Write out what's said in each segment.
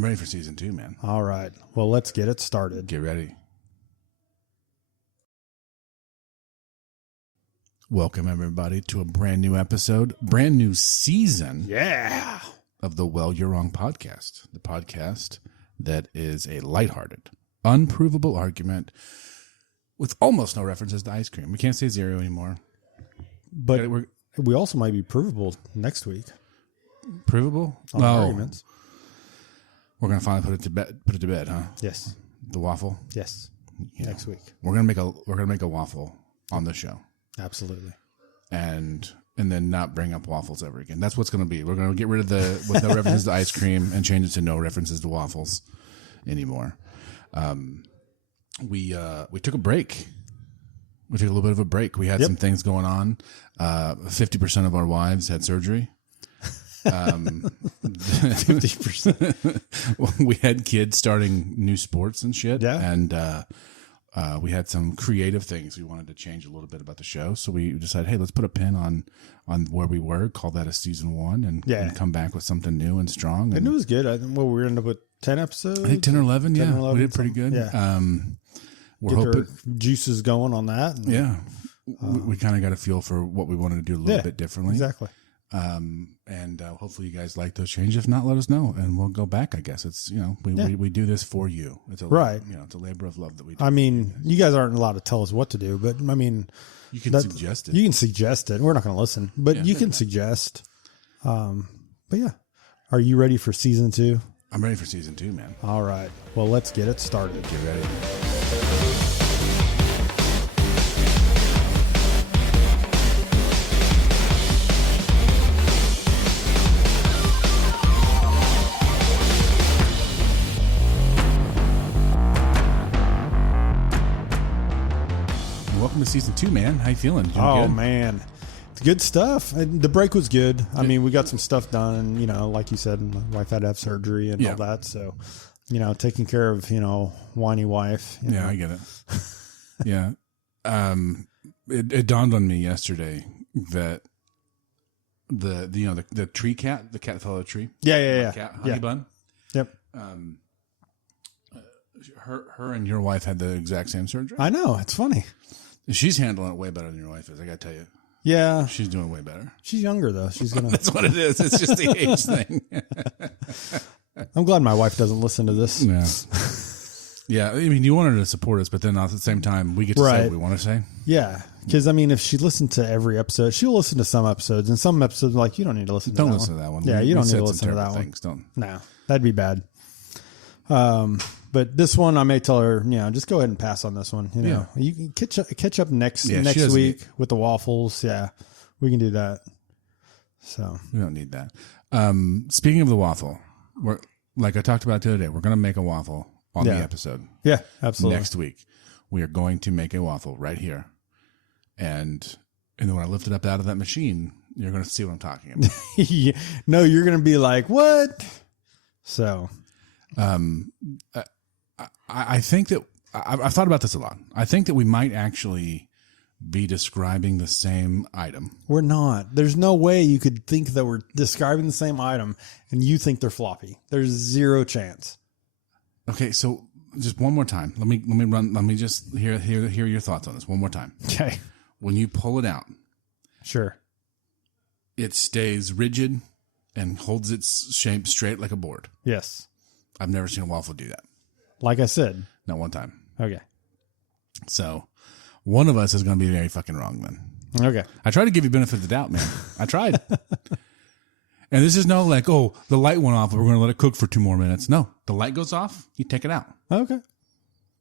I'm ready for season 2, man. All right. Well, let's get it started. Get ready. Welcome, everybody, to a brand new episode, brand new season. Yeah. Of the Well, You're Wrong podcast. The podcast that is a lighthearted, unprovable argument with almost no references to ice cream. We can't say zero anymore. But we also might be provable next week. Provable? On arguments. We're gonna finally put it to bed, huh? Yes. The waffle. Yes. Next week. We're gonna make a waffle on the show. Absolutely. And then not bring up waffles ever again. That's what's gonna be. We're gonna get rid of the with no references to ice cream and change it to no references to waffles anymore. We took a break. We took a little bit of a break. We had some things going on. 50% of our wives had surgery. 50%. We had kids starting new sports and shit. Yeah. And we had some creative things we wanted to change a little bit about the show. So we decided, hey, let's put a pin on where we were, call that a season 1, and come back with something new and strong. And it was good. We were ended up with 10 episodes. I think 10 or 11. 10 or 11, we did pretty good. Yeah. We're hoping juices going on that. And, we kind of got a feel for what we wanted to do a little bit differently. Exactly. And hopefully you guys like those changes. If not, let us know, and we'll go back. I guess it's we do this for you. It's a it's a labor of love that we do. I mean, you guys aren't allowed to tell us what to do, but I mean, you can suggest it. You can suggest it. We're not going to listen, but you can suggest. But yeah, are you ready for season 2? I'm ready for season 2, man. All right. Well, let's get it started. Get ready. Welcome to season 2, man. How you feeling? Doing good? Man. Good stuff. The break was good. I mean, we got some stuff done, like you said, my wife had to have surgery and all that. So, taking care of, whiny wife. Yeah, I get it. Yeah. It dawned on me yesterday that the tree cat, the cat that fell out of the tree. Yeah. Cat, honey bun. Yep. Her and your wife had the exact same surgery. I know. It's funny. She's handling it way better than your wife is. I got to tell you. Yeah. She's doing way better. She's younger, though. She's going to. That's what it is. It's just the age thing. I'm glad my wife doesn't listen to this. Yeah. Yeah. I mean, you want her to support us, but then at the same time, we get to say what we want to say. Yeah. Because, I mean, if she listened to every episode, she'll listen to some episodes, and some episodes, like, you don't need to listen to that one. Don't listen to that one. Yeah, you don't need to listen to that one. No, that'd be bad. But this one, I may tell her, just go ahead and pass on this one. You can catch up next week with the waffles. Yeah, we can do that. So we don't need that. Speaking of the waffle, like I talked about the other day, we're going to make a waffle on the episode. Yeah, absolutely. Next week, we are going to make a waffle right here, and then when I lift it up out of that machine, you're going to see what I'm talking about. No, you're going to be like, what? So. I think that I've thought about this a lot. I think that we might actually be describing the same item. We're not. There's no way you could think that we're describing the same item and you think they're floppy. There's zero chance. Okay, so just one more time. Let me just hear your thoughts on this one more time. Okay. When you pull it out, sure, it stays rigid and holds its shape straight like a board. Yes. I've never seen a waffle do that. Like I said. Not one time. Okay. So one of us is going to be very fucking wrong then. Okay. I tried to give you benefit of the doubt, man. I tried. And this is no like, oh, the light went off, we're going to let it cook for 2 more minutes. No, the light goes off, you take it out. Okay.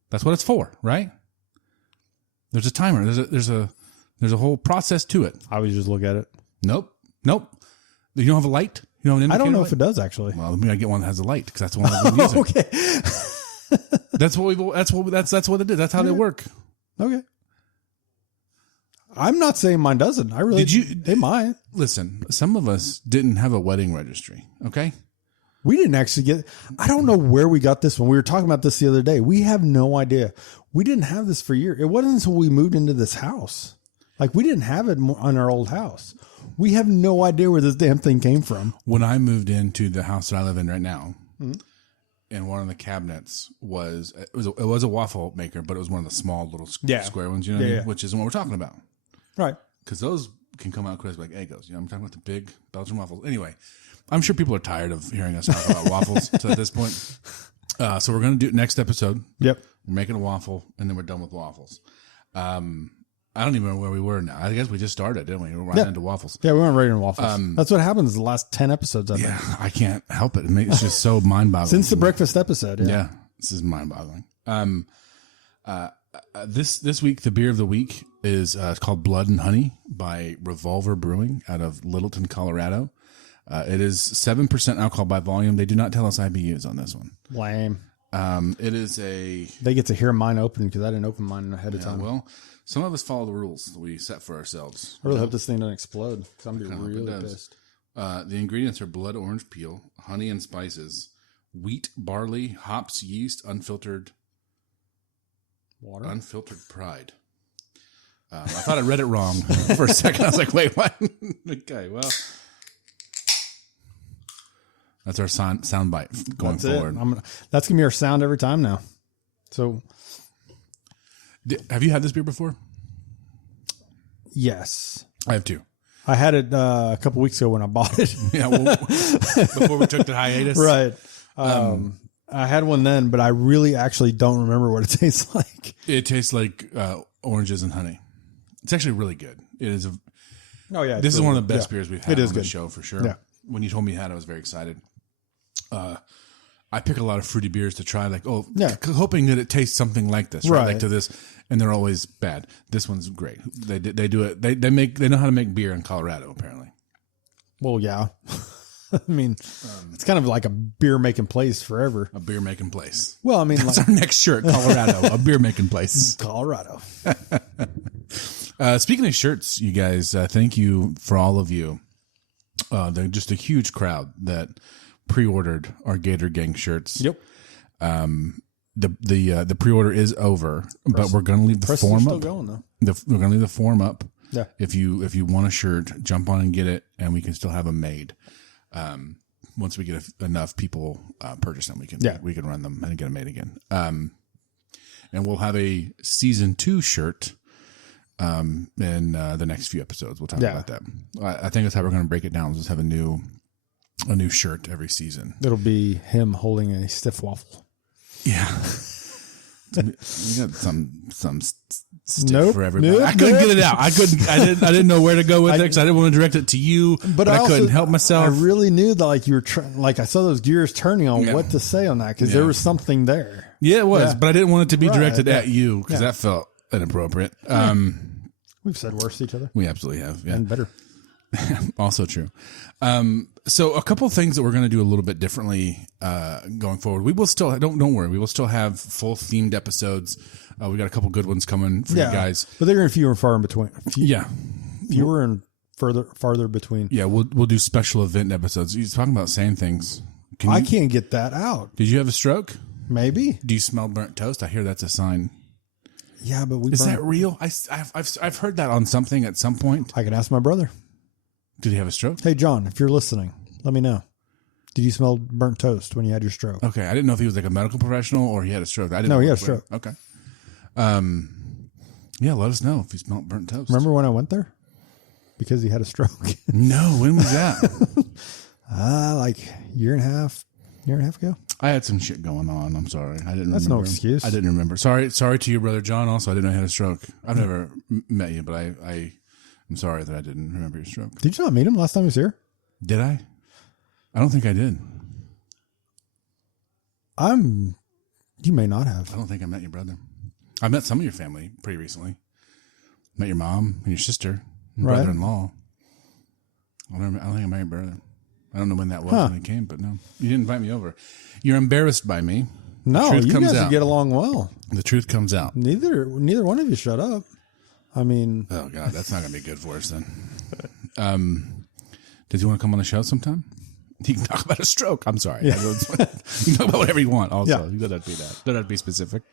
That's what it's for, right? There's a timer. There's a whole process to it. I would just look at it. Nope. You don't have a light? You don't have an indicator? I don't know if it does actually. Well, let me get one that has a light because that's the one I've been using. Okay. That's what it did. That's how they work. Okay. I'm not saying mine doesn't. I really they might. Listen, some of us didn't have a wedding registry, okay? We didn't actually get I don't know where we got this one. We were talking about this the other day. We have no idea. We didn't have this for years. It wasn't until we moved into this house. Like we didn't have it on our old house. We have no idea where this damn thing came from. When I moved into the house that I live in right now, in one of the cabinets was a waffle maker, but it was one of the small little square ones, you know what I mean? Which is what we're talking about. Right. Because those can come out crisp like Eggos. You know, I'm talking about the big Belgian waffles. Anyway, I'm sure people are tired of hearing us talk about waffles at this point. So we're going to do next episode. Yep. We're making a waffle, and then we're done with waffles. I don't even remember where we were now. I guess we just started, didn't we? We're right into waffles. Yeah, we went right into waffles. That's what happens the last 10 episodes of it. Yeah, I can't help it. It's just so mind-boggling. Since the breakfast episode, yeah. This is mind-boggling. This week, the beer of the week is called Blood and Honey by Revolver Brewing out of Littleton, Colorado. It is 7% alcohol by volume. They do not tell us IBUs on this one. Lame. It is a... They get to hear mine open because I didn't open mine ahead of time. Well, some of us follow the rules that we set for ourselves. I really hope this thing doesn't explode because I'm going to be really pissed. The ingredients are blood orange peel, honey and spices, wheat, barley, hops, yeast, unfiltered water, unfiltered pride. I thought I read it wrong for a second. I was like, wait, what? Okay, well... That's our sound bite going forward. That's going to be our sound every time now. So, have you had this beer before? Yes. I have too. I had it a couple weeks ago when I bought it. Yeah, well, before we took the hiatus. Right. I had one then, but I really actually don't remember what it tastes like. It tastes like oranges and honey. It's actually really good. It is. This is one of the best beers we've had on the show for sure. Yeah. When you told me you had it, I was very excited. I pick a lot of fruity beers to try, like, hoping that it tastes something like this, right? Like to this, and they're always bad. This one's great. They do it. They know how to make beer in Colorado, apparently. Well, yeah. I mean, it's kind of like a beer making place forever. A beer making place. Well, I mean, that's our next shirt, Colorado, a beer making place. Colorado. Speaking of shirts, you guys, thank you for all of you. They're just a huge crowd that pre-ordered our Gator Gang shirts. Yep. The pre-order is over, but we're going to leave the form up. Still going, though. We're going to leave the form up. Yeah. If you want a shirt, jump on and get it, and we can still have them made. Once we get enough people purchase them, we can run them and get them made again. And we'll have a season 2 shirt. In the next few episodes, we'll talk about that. I think that's how we're going to break it down. We'll just have a new shirt every season. It'll be him holding a stiff waffle. Yeah. We got some stiff for everybody. I couldn't get it out. I didn't know where to go with it because I didn't want to direct it to you, but I couldn't help myself. I really knew that like you were I saw those gears turning on what to say on that because there was something there. Yeah, it was, but I didn't want it to be directed at you because that felt inappropriate. We've said worse to each other. We absolutely have. Yeah. And better. Also true. So a couple of things that we're going to do a little bit differently going forward. We will still, don't worry, we will still have full themed episodes. We got a couple good ones coming for you guys. But they're going to be fewer and far in between. Fewer and farther between. Yeah, we'll do special event episodes. You're talking about saying things. I can't get that out. Did you have a stroke? Maybe. Do you smell burnt toast? I hear that's a sign. Yeah, but is that real? I've heard that on something at some point. I can ask my brother. Did he have a stroke? Hey, John, if you're listening, let me know. Did you smell burnt toast when you had your stroke? Okay, I didn't know if he was like a medical professional or he had a stroke. No, he had a stroke. Okay. Yeah, let us know if he smelled burnt toast. Remember when I went there? Because he had a stroke. No, when was that? Like year and a half ago. I had some shit going on. I'm sorry. I didn't. That's remember. No excuse. I didn't remember. Sorry to your brother John. Also, I didn't know he had a stroke. I've never met you, but I'm sorry that I didn't remember your stroke. Did you not meet him last time he was here? Did I? I don't think I did. You may not have. I don't think I met your brother. I met some of your family pretty recently. Met your mom and your sister and brother-in-law. I don't think I met your brother. I don't know when that was when he came, but no. You didn't invite me over. You're embarrassed by me. No, you guys get along well. The truth comes out. Neither one of you shut up. I mean... Oh, God, that's not going to be good for us then. Did you want to come on the show sometime? You can talk about a stroke. I'm sorry. Yeah. You can talk about whatever you want also. You don't have to be that. Don't have to be specific.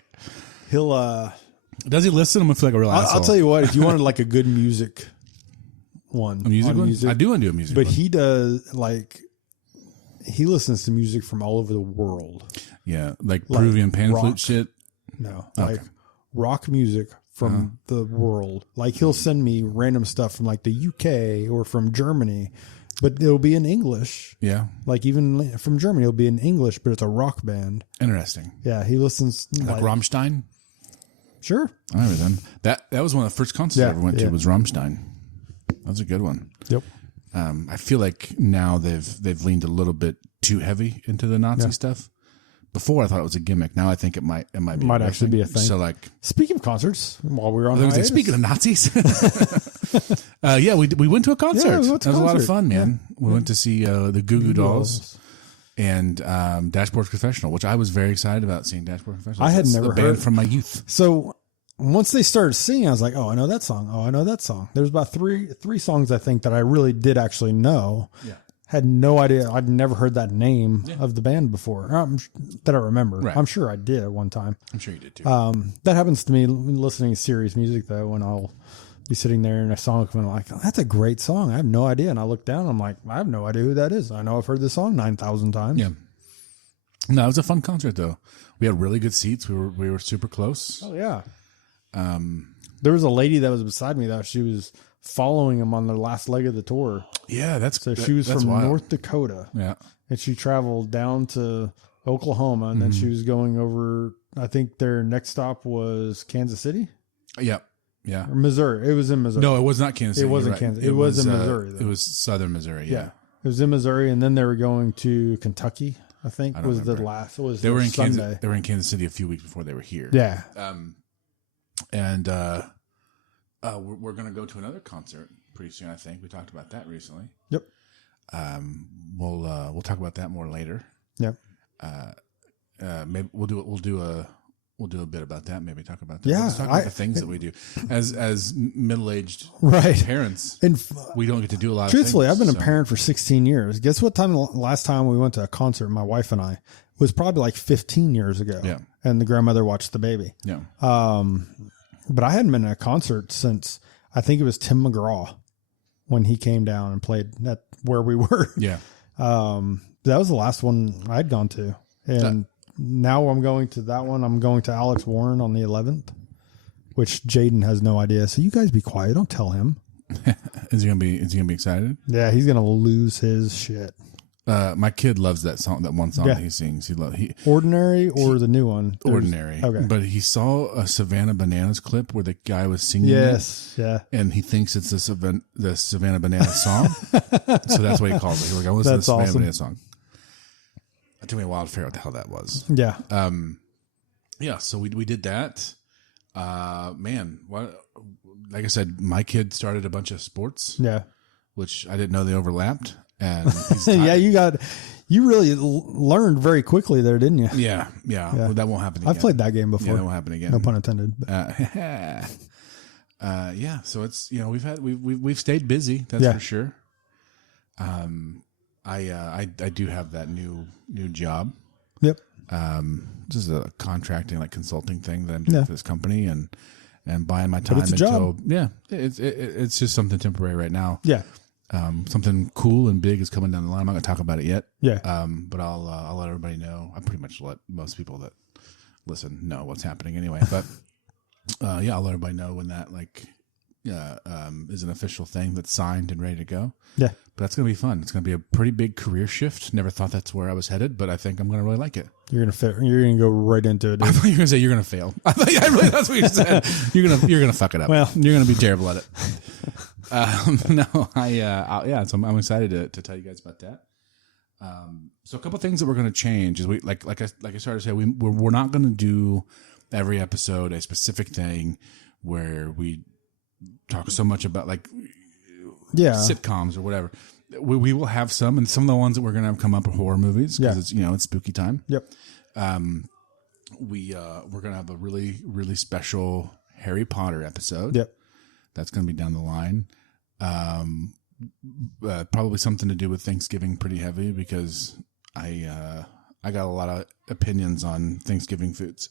He'll... Does he listen? I'm going to feel like a real asshole. I'll tell you what. If you wanted like a good music one. A music one? I do want to do a music one. But he does like... He listens to music from all over the world. Yeah, like Peruvian pan flute shit. No, like rock music from the world. Like he'll send me random stuff from like the UK or from Germany, but it'll be in English. Yeah, like even from Germany, it'll be in English, but it's a rock band. Interesting. Yeah, he listens like Rammstein. Sure. I remember them. That was one of the first concerts I ever went to. Was Rammstein. That was a good one. Yep. I feel like now they've leaned a little bit too heavy into the Nazi stuff. Before I thought it was a gimmick. Now I think it might actually be a thing. So like, speaking of concerts, while we were on speaking of Nazis, we went to a concert. Yeah, that was a lot of fun, man. Yeah. We went to see the Goo Goo Dolls and Dashboard Confessional, which I was very excited about seeing Dashboard Confessional. I had never heard band from my youth. So once they started singing, I was like, oh, I know that song. Oh, I know that song. There's about three songs I think that I really did actually know. Yeah. Had no idea. I'd never heard that name of the band before that I remember. Right. I'm sure I did at one time. I'm sure you did too. That happens to me listening to serious music though, when I'll be sitting there and a song will come in, I'm like, oh, that's a great song. I have no idea. And I look down, I'm like, I have no idea who that is. I know I've heard this song 9,000 times. Yeah. No, it was a fun concert though. We had really good seats. We were super close. Oh yeah. There was a lady that was beside me that she was following him on the last leg of the tour. Yeah, she was from wild. North Dakota. Yeah. And she traveled down to Oklahoma and then she was going over, I think their next stop was Kansas City. Yeah. Yeah. Or Missouri. It was in Missouri. No, it was not Kansas City. It wasn't Kansas. It was in Missouri. It was southern Missouri. Yeah. It was in Missouri and then they were going to Kentucky, I think was remember. The last. It was they were in Sunday. Kansas. They were in Kansas City a few weeks before they were here. Yeah. We're going to go to another concert pretty soon. I think we talked about that recently. Yep. We'll talk about that more later. Yep. Maybe we'll do a bit about that. Maybe talk about that. Yeah. Let's talk about the things that we do as middle-aged parents. And we don't get to do a lot. Truthfully, of things, I've been a parent for 16 years. Guess what last time we went to a concert, my wife and I, was probably like 15 years ago. Yeah. And the grandmother watched the baby. Yeah. But I hadn't been in a concert since I think it was Tim McGraw when he came down and played at where we were. Yeah. That was the last one I'd gone to. And now I'm going to that one. I'm going to Alex Warren on the 11th, which Jaden has no idea. So you guys be quiet. Don't tell him. Is he gonna be excited? Yeah, he's gonna lose his shit. My kid loves that song, that one song that he sings. Ordinary or the new one? Ordinary. Okay. But he saw a Savannah Bananas clip where the guy was singing yeah. And he thinks it's the Savannah Bananas song. So that's what he calls it. He's like, I listen to the Savannah Bananas song. It took me a while to figure out what the hell that was. Yeah. Yeah, so we did that. Man, like I said, my kid started a bunch of sports. Yeah. Which I didn't know they overlapped. And yeah, you really learned very quickly there, didn't you? Yeah. Well, that won't happen again. I've played that game before. Yeah, that won't happen again. No pun intended. Yeah. So it's we've stayed busy. That's for sure. I do have that new job. Yep. This is a contracting like consulting thing that I'm doing for this company and buying my time job. It's just something temporary right now. Yeah. Something cool and big is coming down the line. I'm not going to talk about it yet. Yeah. But I'll let everybody know. I pretty much let most people that listen know what's happening anyway. But I'll let everybody know when that is an official thing that's signed and ready to go. Yeah. But that's going to be fun. It's going to be a pretty big career shift. Never thought that's where I was headed, but I think I'm going to really like it. You're going to go right into it. Dude. I thought you were going to say you're going to fail. I thought that's what you said. You're going to fuck it up. Well, you're going to be terrible at it. So I'm excited to tell you guys about that. So a couple things that we're going to change is like I started to say, we're not going to do every episode a specific thing where we talk so much about sitcoms or whatever. We will have some, and some of the ones that we're going to have come up are horror movies because it's spooky time. Yep. We're going to have a really, really special Harry Potter episode. Yep. That's going to be down the line. Probably something to do with Thanksgiving, pretty heavy because I got a lot of opinions on Thanksgiving foods.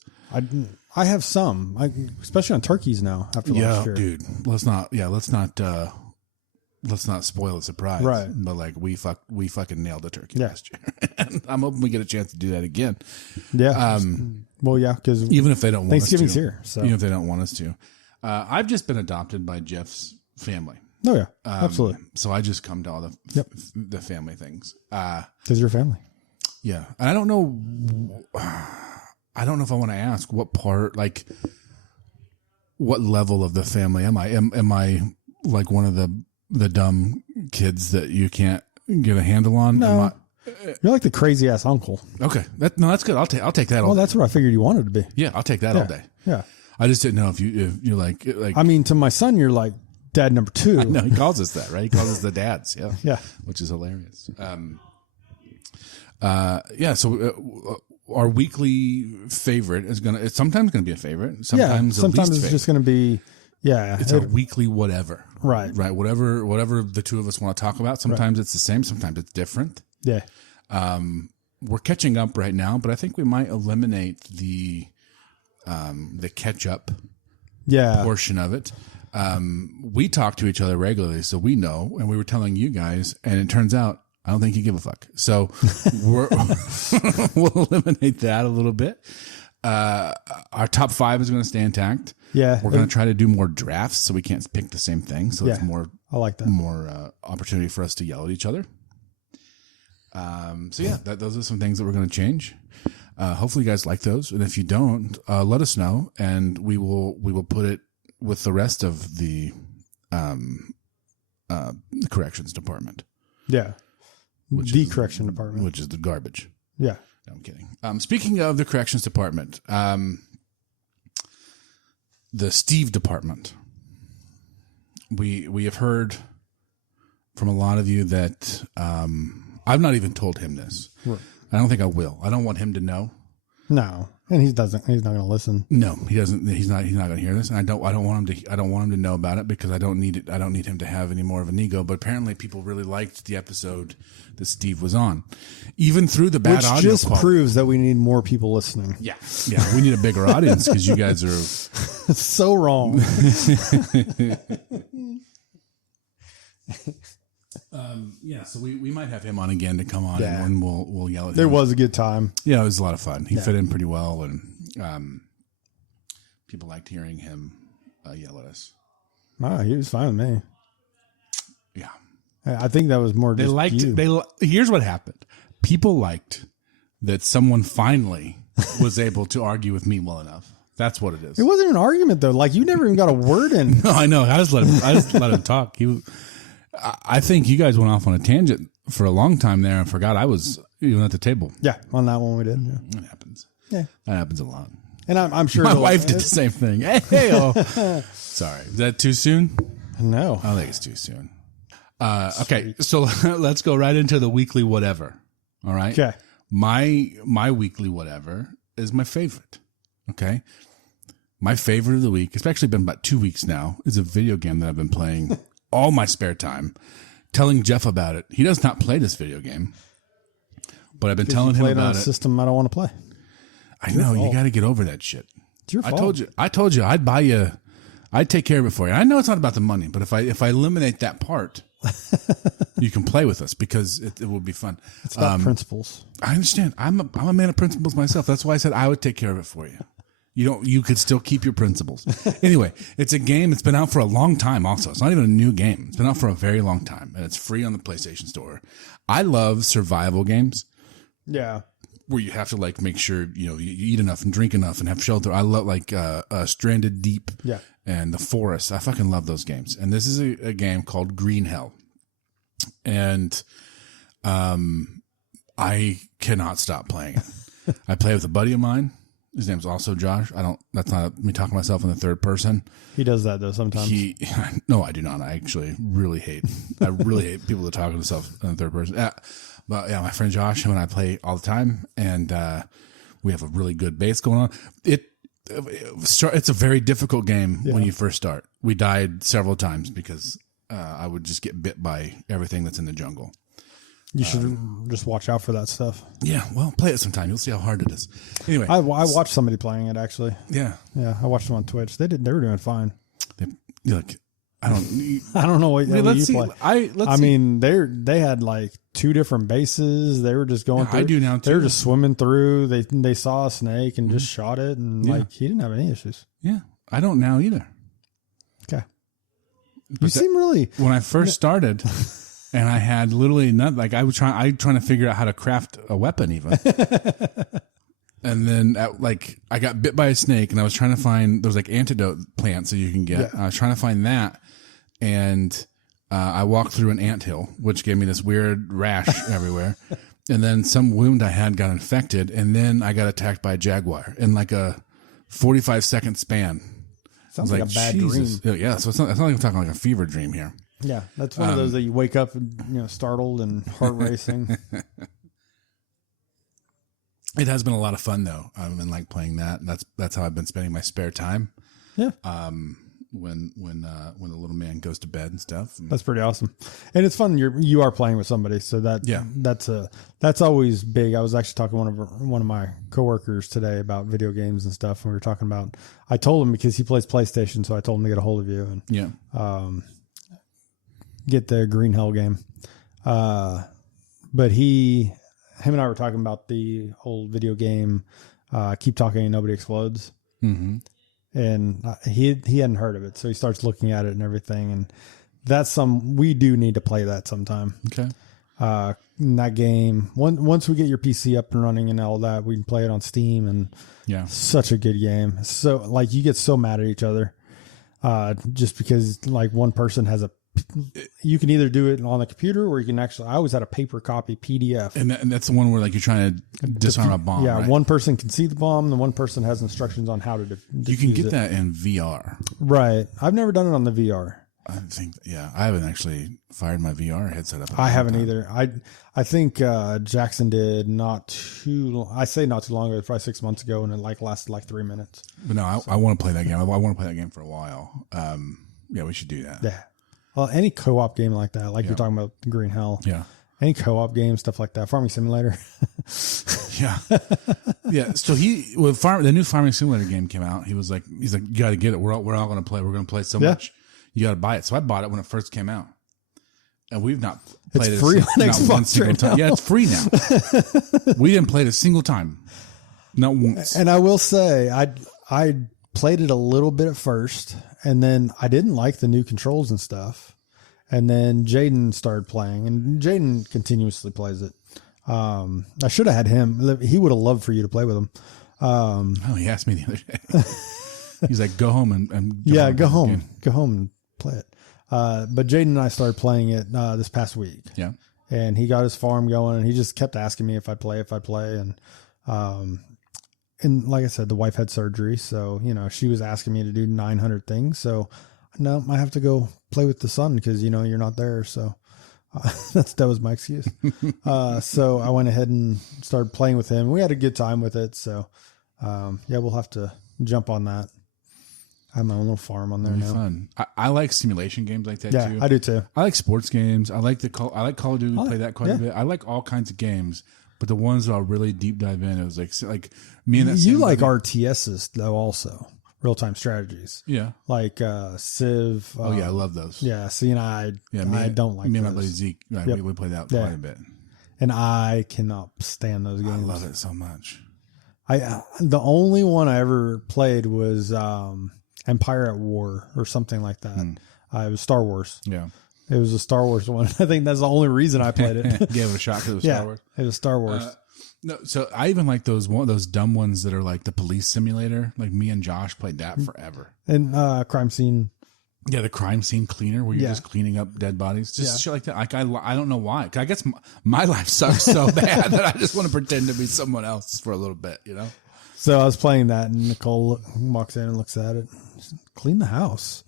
I have some, especially on turkeys now after last year. Dude, let's not let's not spoil the surprise. Right. But like we fucking nailed the turkey last year. And I'm hoping we get a chance to do that again. Yeah. Well, yeah, because even if they don't want us to. Thanksgiving's here. So. Even if they don't want us to. I've just been adopted by Jeff's family. Oh, yeah. Absolutely. So I just come to all the family things. Because you're family. Yeah. And I don't know if I want to ask what part, like, what level of the family am I? Am I like one of the dumb kids that you can't get a handle on? No. You're like the crazy ass uncle. Okay. That's good. I'll take that all day. Well, that's what I figured you wanted to be. Yeah, I'll take that all day. Yeah. I just didn't know if you're like I mean, to my son, you're like dad number 2. No, he calls us that, right? He calls us the dads. Yeah. Yeah. Which is hilarious. So our weekly favorite is it's sometimes gonna be a favorite. Sometimes it's just gonna be it's a weekly whatever. Right. Whatever the two of us want to talk about. Sometimes it's the same, sometimes it's different. Yeah. We're catching up right now, but I think we might eliminate the catch up portion of it. We talk to each other regularly, so we know, and we were telling you guys, and it turns out I don't think you give a fuck. So we'll eliminate that a little bit. Our top 5 is going to stay intact. Yeah. We're going to try to do more drafts so we can't pick the same thing. So it's more, I like that. More opportunity for us to yell at each other. Those are some things that we're going to change. Hopefully you guys like those. And if you don't, let us know, and we will put it with the rest of the corrections department. Yeah. The correction department. Which is the garbage. Yeah. No, I'm kidding. Speaking of the corrections department, the Steve department, we have heard from a lot of you that I've not even told him this. Right. I don't think I will. I don't want him to know. No, and he's not going to listen. No, he doesn't. He's not going to hear this, and I don't want him to. I don't want him to know about it because I don't need it. I don't need him to have any more of an ego. But apparently, people really liked the episode that Steve was on, even through the bad audio. Which just proves that we need more people listening. Yeah, we need a bigger audience because you guys are so wrong. So we might have him on again to come on and we'll yell at him. There was a good time. Yeah, it was a lot of fun. He fit in pretty well, and people liked hearing him yell at us. He was fine with me. Yeah, I think that was more. They just liked. you. Here's what happened. People liked that someone finally was able to argue with me well enough. That's what it is. It wasn't an argument though. Like you never even got a word in. No, I know. I just let him talk. I think you guys went off on a tangent for a long time there and forgot I was even at the table. Yeah, on that one we did. Yeah. It happens. Yeah, that happens a lot. And I'm sure my wife did the same thing. Hey, sorry, is that too soon? No, I think it's too soon. Okay, so let's go right into the weekly whatever. All right. Okay. My weekly whatever is my favorite. Okay. My favorite of the week, it's actually been about 2 weeks now, is a video game that I've been playing all my spare time, telling Jeff about it. He does not play this video game, but I've been telling him about it. System I don't want to play. I know, you got to get over that shit. It's your fault. I told you I'd buy you, I'd take care of it for you. I know it's not about the money, but if I eliminate that part, you can play with us because it will be fun. It's about principles. I understand. I'm a man of principles myself. That's why I said I would take care of it for you. You could still keep your principles. Anyway, it's a game that's been out for a long time also. It's not even a new game. It's been out for a very long time, and it's free on the PlayStation Store. I love survival games. Yeah. Where you have to like make sure, you eat enough and drink enough and have shelter. I love like Stranded Deep and The Forest. I fucking love those games. And this is a game called Green Hell. And I cannot stop playing it. I play with a buddy of mine. His name's also Josh. That's not me talking to myself in the third person. He does that though sometimes. No, I do not. I actually really hate people that talk to themselves in the third person. But yeah, my friend Josh, him and I play all the time, and we have a really good base going on. It's a very difficult game when you first start. We died several times because I would just get bit by everything that's in the jungle. You should just watch out for that stuff. Yeah, well, play it sometime. You'll see how hard it is. Anyway, I watched somebody playing it actually. Yeah, I watched them on Twitch. They were doing fine. I don't. I don't know what you play. I mean, they had like 2 different bases. They were just going through. I do now too. They were just swimming through. They saw a snake and just shot it, and like he didn't have any issues. Yeah, I don't now either. Okay, you seem really when I first started, and I had literally nothing. Like I was trying to figure out how to craft a weapon even. And then I got bit by a snake, and I was trying to find those like antidote plants that you can get. Yeah. I was trying to find that, and I walked through an anthill, which gave me this weird rash everywhere. And then some wound I had got infected, and then I got attacked by a jaguar in like a 45-second span. Sounds like a bad Jesus. dream. Yeah, so it's not like I'm talking like a fever dream here. Yeah, that's one of those that you wake up and, startled and heart racing. It has been a lot of fun though. I've been like playing that. That's how I've been spending my spare time. Yeah. When the little man goes to bed and stuff. That's pretty awesome. And it's fun. You are playing with somebody. So that's always big. I was actually talking to one of my coworkers today about video games and stuff. And we were talking about, I told him because he plays PlayStation. So I told him to get a hold of you and, get the Green Hell game. But him and I were talking about the old video game, Keep Talking and Nobody Explodes. Mm-hmm. And he hadn't heard of it. So he starts looking at it and everything. And that's we do need to play that sometime. Okay. In that game, once we get your PC up and running and all that, we can play it on Steam, and such a good game. So like you get so mad at each other, just because like one person has you can either do it on the computer or you can actually, I always had a paper copy PDF. And that's the one where like you're trying to disarm a bomb. Yeah. Right? One person can see the bomb. The one person has instructions on how to defuse You can get it. that in VR. Right. I've never done it on the VR. I think, I haven't actually fired my VR headset up. I haven't either. I think, Jackson did not too long ago, probably 6 months ago. And it lasted 3 minutes. But no, I want to play that game. I want to play that game for a while. We should do that. Yeah. Well, any co-op game like that, like you're talking about Green Hell. Yeah. Any co-op game, stuff like that. Farming Simulator. Yeah. Yeah. So the new Farming Simulator game came out. He's like, you got to get it. We're all going to play. We're going to play so much. You got to buy it. So I bought it when it first came out. And we've not played it free on Xbox one single right time. now. Yeah, it's free now. We didn't play it a single time. Not once. And I will say, I played it a little bit at first, and then I didn't like the new controls and stuff. And then Jaden started playing, and Jaden continuously plays it. I should have had him. He would have loved for you to play with him. He asked me the other day. He's like, go home and go home and play it. But Jaden and I started playing it this past week. Yeah. And he got his farm going, and he just kept asking me if I'd play. And like I said, the wife had surgery, so she was asking me to do 900 things. So no, I have to go play with the son because you're not there. So that was my excuse. So I went ahead and started playing with him. We had a good time with it. So we'll have to jump on that. I have my own little farm on there now. Fun. I like simulation games like that too. Yeah, I do too. I like sports games. I like Call of Duty. We play that quite a bit. I like all kinds of games, but the ones that I'll really deep dive in, it was like me and that. You like RTSs though, also real time strategies. Yeah, like Civ. I love those. Yeah, see, and I don't like. Me and my those. buddy Zeke, we play that quite a bit. And I cannot stand those games. I love it so much. The only one I ever played was Empire at War or something like that. It was Star Wars. Yeah. It was a Star Wars one. I think that's the only reason I played it. Gave it a shot because it was Star Wars. It was Star Wars. No, so I even like those dumb ones that are like the police simulator. Like me and Josh played that forever. And Crime Scene. Yeah, the Crime Scene Cleaner, where you're just cleaning up dead bodies, just shit like that. Like I don't know why. 'Cause I guess my life sucks so bad that I just want to pretend to be someone else for a little bit, So I was playing that, and Nicole walks in and looks at it. Clean the house.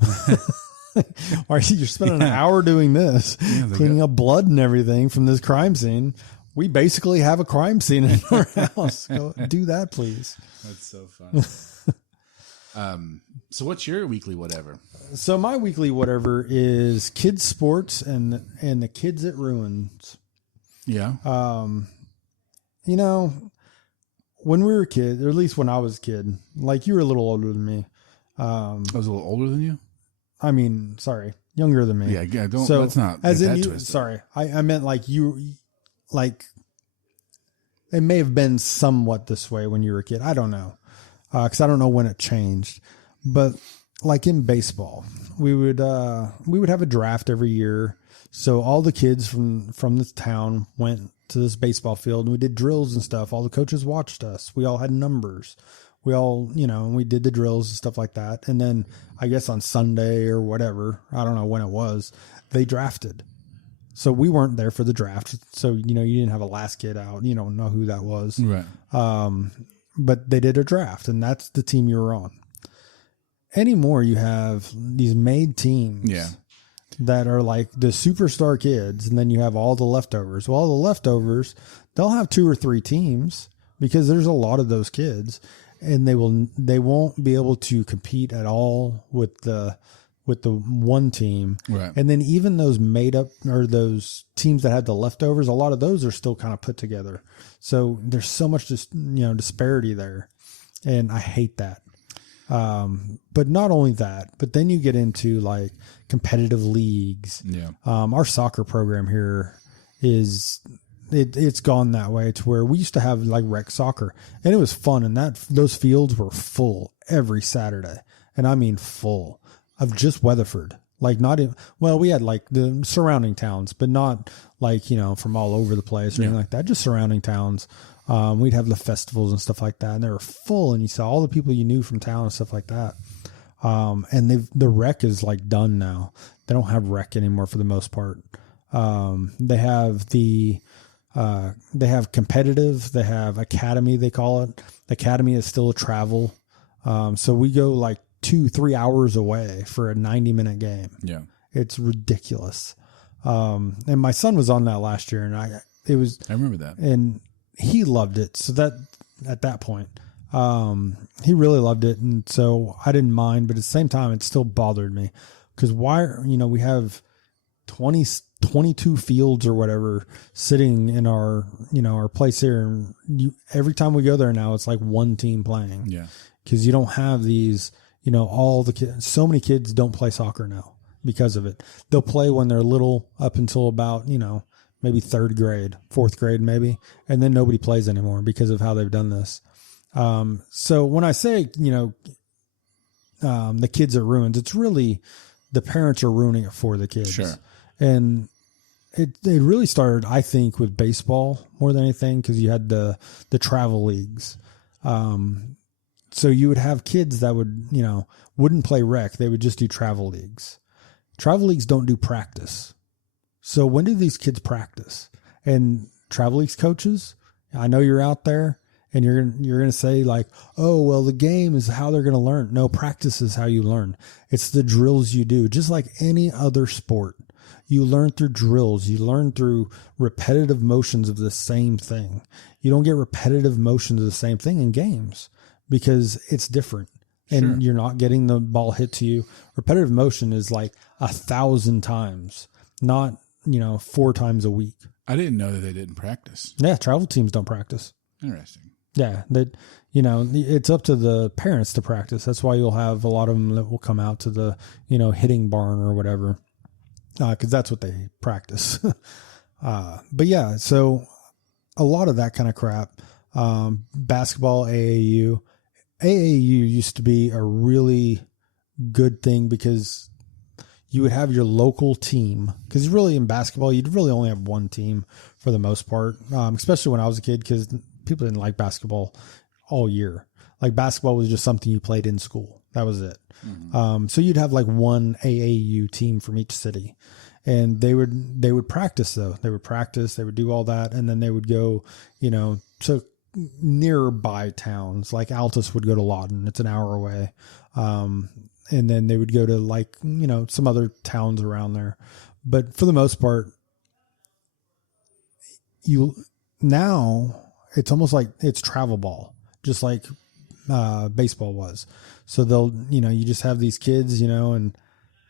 You're spending an hour doing this, cleaning up blood and everything from this crime scene. We basically have a crime scene in our house. Go do that, please. That's so fun. So what's your weekly whatever? So my weekly whatever is kids sports and the kids it ruins. Yeah. When we were kids, or at least when I was a kid, like you were a little older than me. I was a little older than you? I mean, sorry. younger than me. Yeah, don't. So, let's not. As in, sorry, I meant like you, like it may have been somewhat this way when you were a kid. I don't know, because I don't know when it changed. But like in baseball, we would have a draft every year. So all the kids from this town went to this baseball field and we did drills and stuff. All the coaches watched us. We all had numbers. We all, we did the drills and stuff like that. And then I guess on Sunday or whatever, I don't know when it was, they drafted. So we weren't there for the draft. So, you didn't have a last kid out. You don't know who that was. Right. But they did a draft and that's the team you were on. Anymore, you have these made teams. Yeah. That are like the superstar kids, and then you have all the leftovers. Well, all the leftovers, they'll have 2 or 3 teams because there's a lot of those kids, and they won't be able to compete at all with the one team. Right. And then even those made up or those teams that had the leftovers, a lot of those are still kind of put together. So there's so much disparity there, and I hate that. But not only that, but then you get into like competitive leagues. Yeah. Our soccer program here it's gone that way to where we used to have like rec soccer and it was fun. And those fields were full every Saturday. And I mean, full of just Weatherford. Like not even, well, we had like the surrounding towns, but not like, from all over the place or anything like that, just surrounding towns. We'd have the festivals and stuff like that, and they were full, and you saw all the people you knew from town and stuff like that. And the rec is like done now. They don't have rec anymore for the most part. They have competitive, they have academy, they call it. Academy is still a travel. So we go like 2-3 hours away for a 90-minute game. Yeah. It's ridiculous. And my son was on that last year, and I remember that. And he loved it. So that at that point, he really loved it. And so I didn't mind, but at the same time, it still bothered me because we have 22 fields or whatever sitting in our place here. And every time we go there now, it's like one team playing. Yeah. Cause you don't have these, all the kids, so many kids don't play soccer now because of it. They'll play when they're little up until about, maybe 3rd grade, 4th grade, maybe. And then nobody plays anymore because of how they've done this. So when I say, the kids are ruined, it's really the parents are ruining it for the kids. Sure. And it really started, I think, with baseball more than anything. Cause you had the travel leagues. So you would have kids that wouldn't play rec. They would just do travel leagues. Travel leagues don't do practice. So when do these kids practice? And travel leagues coaches, I know you're out there and you're going to say like, oh, well, the game is how they're going to learn. No, practice is how you learn. It's the drills you do, just like any other sport. You learn through drills. You learn through repetitive motions of the same thing. You don't get repetitive motions of the same thing in games because it's different. And You're not getting the ball hit to you. Repetitive motion is like 1,000 times, not 4 times a week. I didn't know that they didn't practice. Yeah. Travel teams don't practice. Interesting. Yeah. It's up to the parents to practice. That's why you'll have a lot of them that will come out to the, hitting barn or whatever. Cause that's what they practice. But yeah, so a lot of that kind of crap, basketball, AAU used to be a really good thing because you would have your local team, because really in basketball, you'd really only have one team for the most part, especially when I was a kid, because people didn't like basketball all year. Like basketball was just something you played in school. That was it. Mm-hmm. So you'd have like one AAU team from each city, and they would practice though. They would practice, they would do all that. And then they would go, to nearby towns. Like Altus would go to Lawton. It's an hour away. And then they would go to like, some other towns around there. But for the most part, now it's almost like it's travel ball, just like baseball was. So they'll, you just have these kids, and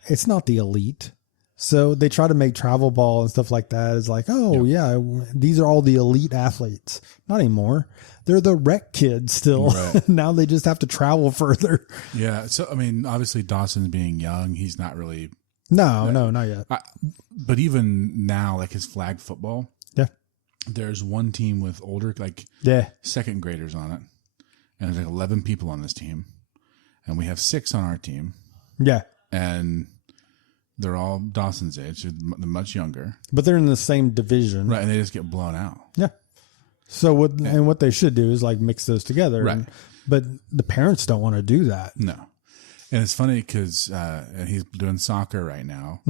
it's not the elite. So they try to make travel ball and stuff like that. It's like, oh yeah, these are all the elite athletes. Not anymore. They're the rec kids still. Right. Now they just have to travel further. Yeah. So, I mean, obviously Dawson being young, he's not really No, not yet. But even now, like his flag football, there's one team with older, like second graders on it, and there's like 11 people on this team, and we have 6 on our team. Yeah, and they're all Dawson's age, so they're much younger, but they're in the same division, right? And they just get blown out. Yeah. So what they should do is like mix those together, right? But the parents don't want to do that. No, and it's funny because he's doing soccer right now,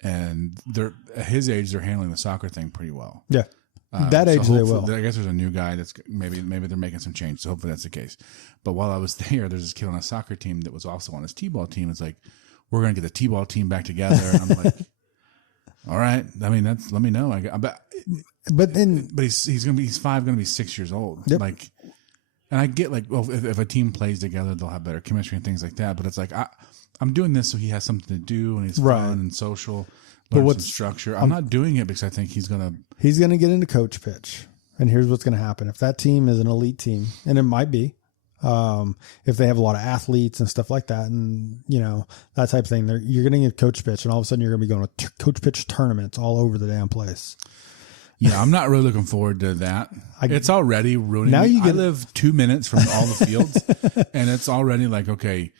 and they're at his age, they're handling the soccer thing pretty well. Yeah. That age they will. I guess there's a new guy that's maybe they're making some change. So hopefully that's the case. But while I was there, there's this kid on a soccer team that was also on his t-ball team. It's like, we're going to get the t-ball team back together. And I'm like, all right. I mean, let me know. But he's 5, going to be 6 years old. Yep. Like, and I get like, well, if a team plays together, they'll have better chemistry and things like that. But it's like, I'm doing this so he has something to do and he's fun and social. But what's some structure? I'm not doing it because I think he's gonna get into coach pitch, and here's what's gonna happen if that team is an elite team, and it might be, if they have a lot of athletes and stuff like that, and that type of thing. You're gonna get coach pitch, and all of a sudden you're gonna be going to coach pitch tournaments all over the damn place. Yeah, I'm not really looking forward to that. It's already ruining me. I live 2 minutes from all the fields, and it's already like, okay,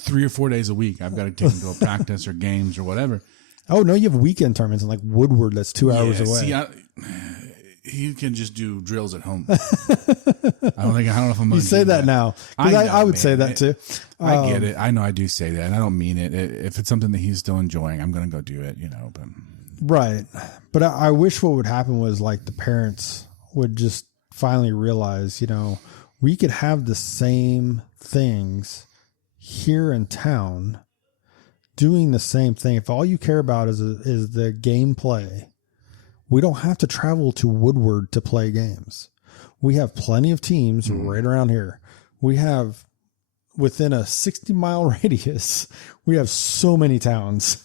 3 or 4 days a week I've got to take him to a practice or games or whatever. Oh, no, you have weekend tournaments in like Woodward that's 2 hours away. See, he can just do drills at home. I don't know if I'm going to You say that now. I would say that too. I get it. I know I do say that, and I don't mean it. If it's something that he's still enjoying, I'm going to go do it, but. Right. But I wish what would happen was like the parents would just finally realize, we could have the same things here in town doing the same thing. If all you care about is the gameplay, we don't have to travel to Woodward to play games. We have plenty of teams right around here. We have within a 60-mile radius, we have so many towns.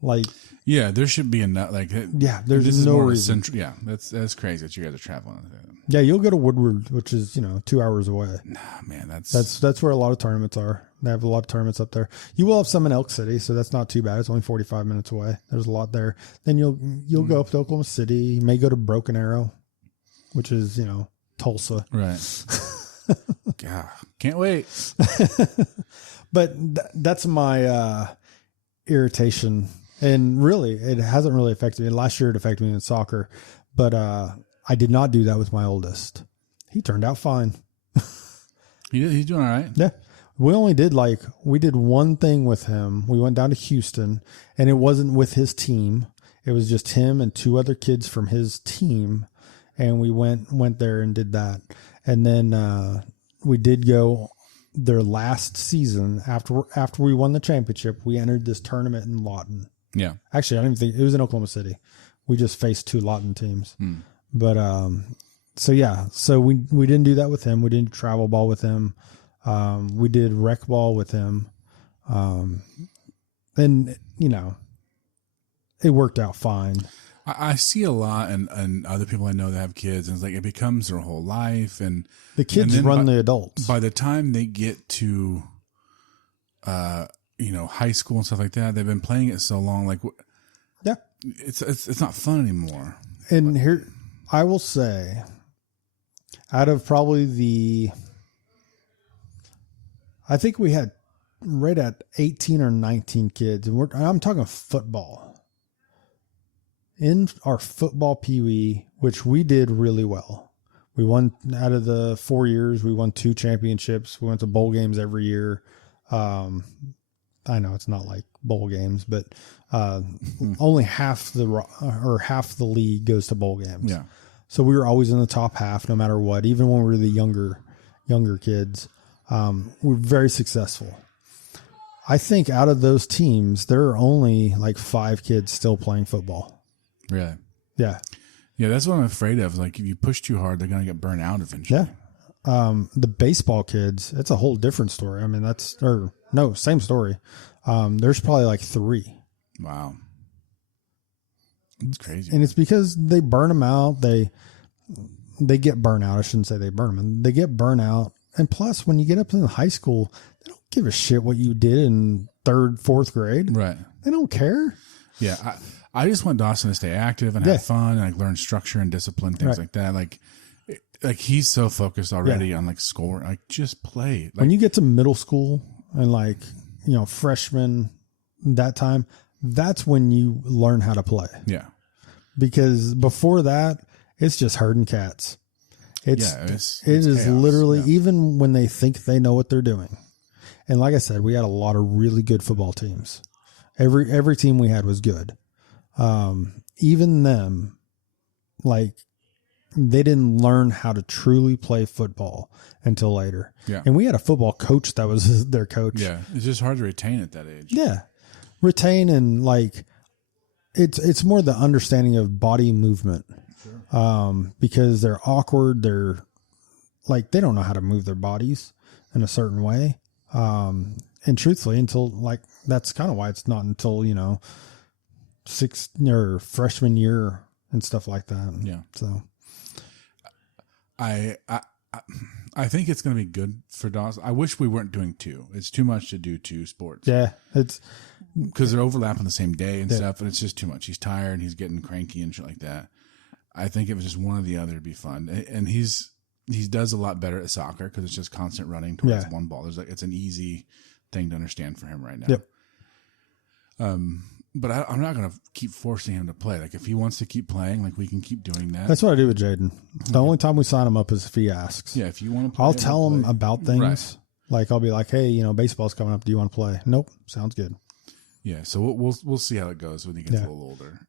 Like, yeah, there should be enough. Like, there's no reason. That's crazy that you guys are traveling. Yeah, you'll go to Woodward, which is 2 hours away. Nah, man, that's where a lot of tournaments are. They have a lot of tournaments up there. You will have some in Elk City, so that's not too bad. It's only 45 minutes away. There's a lot there. Then you'll go up to Oklahoma City. You may go to Broken Arrow, which is Tulsa. Right. God, can't wait. But that's my irritation. And really, it hasn't really affected me. Last year, it affected me in soccer, but I did not do that with my oldest. He turned out fine. He's doing all right. Yeah. We did one thing with him. We went down to Houston, and it wasn't with his team. It was just him and 2 other kids from his team. And we went there and did that. And then we did go their last season after we won the championship. We entered this tournament in Lawton. Yeah. Actually, I don't even think it was in Oklahoma City. We just faced 2 Lawton teams. But so we didn't do that with him. We didn't do travel ball with him. We did rec ball with him. And it worked out fine. I see a lot and other people I know that have kids, and it's like it becomes their whole life, and the kids run the adults. By the time they get to high school and stuff like that, they've been playing it so long, like it's not fun anymore. And here I will say, out of probably I think we had right at 18 or 19 kids, and I'm talking football. In our football peewee, which we did really well. We won out of the 4 years. We won 2 championships. We went to bowl games every year. I know it's not like bowl games, but only half the league goes to bowl games. Yeah. So we were always in the top half, no matter what. Even when we were the younger kids, we were very successful. I think out of those teams, there are only like 5 kids still playing football. Really? Yeah. Yeah, that's what I'm afraid of. Like, if you push too hard, they're going to get burnt out eventually. Yeah. The baseball kids, it's a whole different story. I mean, same story. There's probably like 3. Wow. That's crazy. And it's because they burn them out. They get burnt out. I shouldn't say they burn them. They get burnt out. And plus, when you get up in high school, they don't give a shit what you did in 3rd, 4th grade. Right. They don't care. Yeah. I just want Dawson to stay active and have fun and like learn structure and discipline, things like that. Like he's so focused already on like scoring, like just play. Like, when you get to middle school and like, freshman, that time, that's when you learn how to play. Yeah. Because before that, it's just herding cats. It is chaos. Literally, even when they think they know what they're doing. And like I said, we had a lot of really good football teams. Every team we had was good. Even them, like, they didn't learn how to truly play football until later. Yeah. And we had a football coach that was their coach. Yeah. It's just hard to retain at that age. Yeah. Retain and like, it's more the understanding of body movement. Sure. Because they're awkward. They're like, they don't know how to move their bodies in a certain way. And truthfully, until like, that's kind of why it's not until, freshman year and stuff like that. Yeah. So I think it's going to be good for Dawson. I wish we weren't doing 2. It's too much to do 2 sports. Yeah. It's because they're overlapping the same day and stuff, and it's just too much. He's tired and he's getting cranky and shit like that. I think if it was just one or the other, it'd be fun. And he does a lot better at soccer because it's just constant running towards one ball. It's an easy thing to understand for him right now. Yep. But I'm not going to keep forcing him to play. Like if he wants to keep playing, like we can keep doing that. That's what I do with Jaden. The only time we sign him up is if he asks. Yeah, if you want to play, I'll tell him about things. Right. Like I'll be like, hey, baseball's coming up. Do you want to play? Nope. Sounds good. Yeah, so we'll see how it goes when he gets a little older.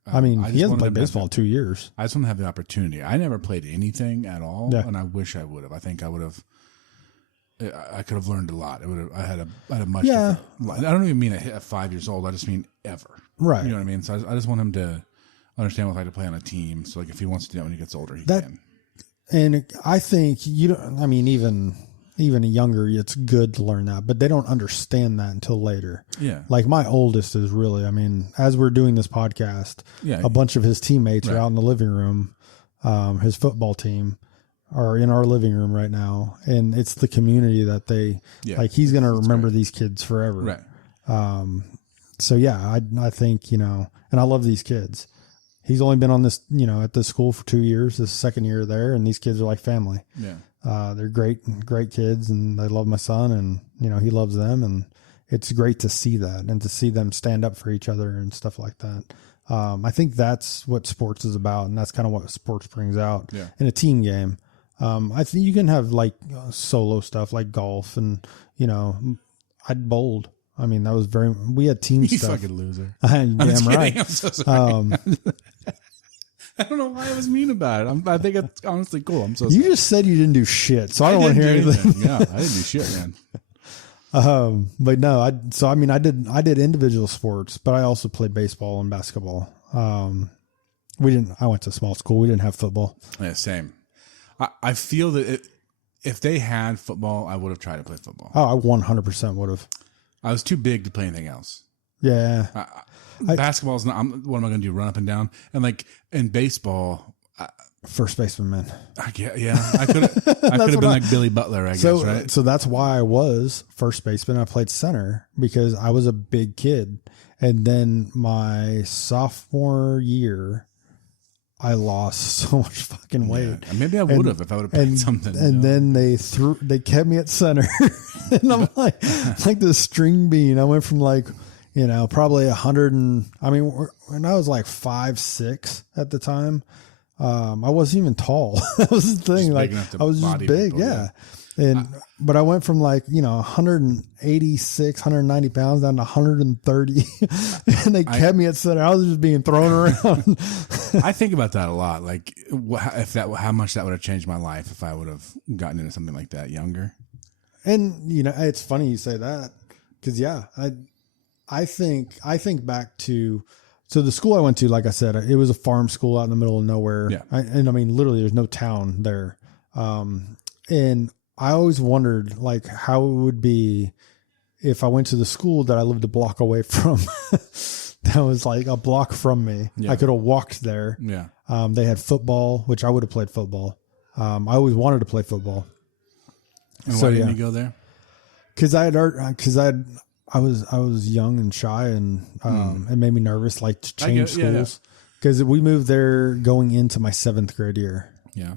He hasn't played baseball in 2 years. I just want to have the opportunity. I never played anything at all, and I wish I would have. I think I would have. I could have learned a lot. I had a much. Yeah. I don't even mean at 5 years old. I just mean ever. Right. You know what I mean? So I just want him to understand what it's like to play on a team. So like if he wants to do that when he gets older, he can. And I think even younger, it's good to learn that, but they don't understand that until later. Yeah. Like my oldest is really, as we're doing this podcast, a bunch of his teammates are out in the living room. His football team are in our living room right now. And it's the community that he's going to remember these kids forever. Right. So yeah, I think, and I love these kids. He's only been on this, at this school for 2 years, this second year there, and these kids are like family. Yeah. They're great kids, and they love my son, and, he loves them. And it's great to see that and to see them stand up for each other and stuff like that. I think that's what sports is about. And that's kind of what sports brings out in a team game. I think you can have like solo stuff like golf and, I'd bowled. That was we had team you stuff. You fucking loser. Damn right. I'm so sorry. I don't know why I was mean about it. I think it's honestly cool. I'm so sorry. You just said you didn't do shit, so I don't want to hear anything. Yeah, I didn't do shit, man. But no, I did individual sports, but I also played baseball and basketball. I went to a small school. We didn't have football. Yeah, same. I feel that if they had football, I would have tried to play football. Oh, I 100% would have. I was too big to play anything else. Yeah. Basketball is not. What am I going to do? Run up and down? And like in baseball, first baseman, man. I could have been like Billy Butler. I guess, right? So that's why I was first baseman. I played center because I was a big kid, and then my sophomore year, I lost so much fucking weight. Yeah. Maybe I would have if I would have played something. And then they kept me at center, and I'm like the string bean. I went from like, probably 100 and when I was like 5'6" at the time, I wasn't even tall. That was the thing. Like I was just big. Yeah. But I went from like, 186, 190 pounds down to 130 and they kept me at center. I was just being thrown around. I think about that a lot. Like how much that would have changed my life if I would have gotten into something like that younger. And, it's funny you say that because I think back to, so the school I went to, like I said, it was a farm school out in the middle of nowhere. Yeah. Literally there's no town there. And I always wondered like how it would be if I went to the school that I lived a block away from. That was like a block from me. Yeah. I could have walked there. Yeah. They had football, which I would have played football. I always wanted to play football. And why didn't you go there? Cause I I was young and shy, and it made me nervous, like to change schools, because we moved there going into my 7th grade year. Yeah.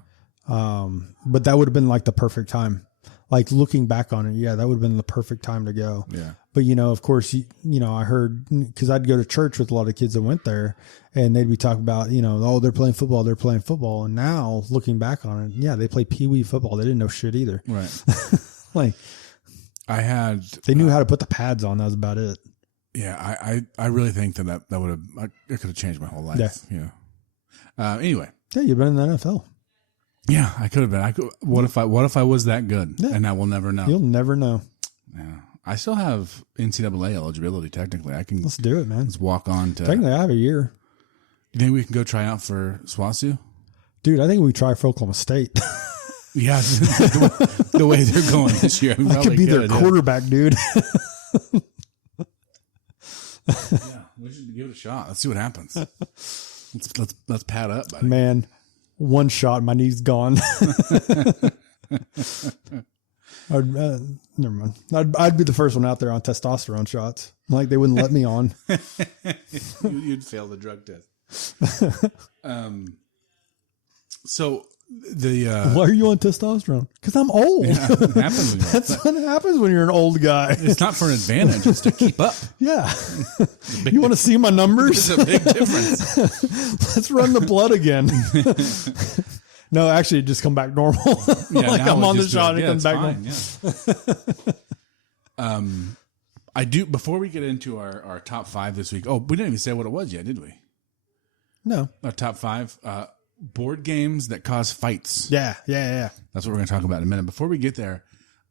But that would have been like the perfect time. Like looking back on it, that would have been the perfect time to go. Yeah. But of course, I heard, because I'd go to church with a lot of kids that went there, and they'd be talking about, oh, they're playing football. And now looking back on it, they play pee-wee football. They didn't know shit either. Right. Like they knew how to put the pads on. That was about it. Yeah. I really think that would have, it could have changed my whole life. Yeah. Anyway. Yeah. You've been in the NFL. Yeah, I could have been. What if I was that good? Yeah. And I will never know. You'll never know. Yeah. I still have NCAA eligibility. Technically, I can. Let's do it, man. Let's walk on to. Technically, I have a year. You think we can go try out for SWASU? Dude, I think we try for Oklahoma State. Yeah, the way they're going this year, I could be their quarterback, dude. Yeah, we should give it a shot. Let's see what happens. Let's pad up, buddy. Man, one shot, my knee's gone. Never mind. I'd be the first one out there on testosterone shots. Like they wouldn't let me on. You'd fail the drug test. So why are you on testosterone? Because I'm old. Yeah, it happens. That's what happens when you're an old guy. It's not for an advantage. It's to keep up. Yeah. You want to see my numbers? It's a big difference. Let's run the blood again. No, actually, just come back normal. Yeah, like I'm on the shot and it comes back normal. Yeah. I do. Before we get into our top 5 this week. Oh, we didn't even say what it was yet, did we? No. Our top 5 board games that cause fights. Yeah. That's what we're going to talk about in a minute. Before we get there,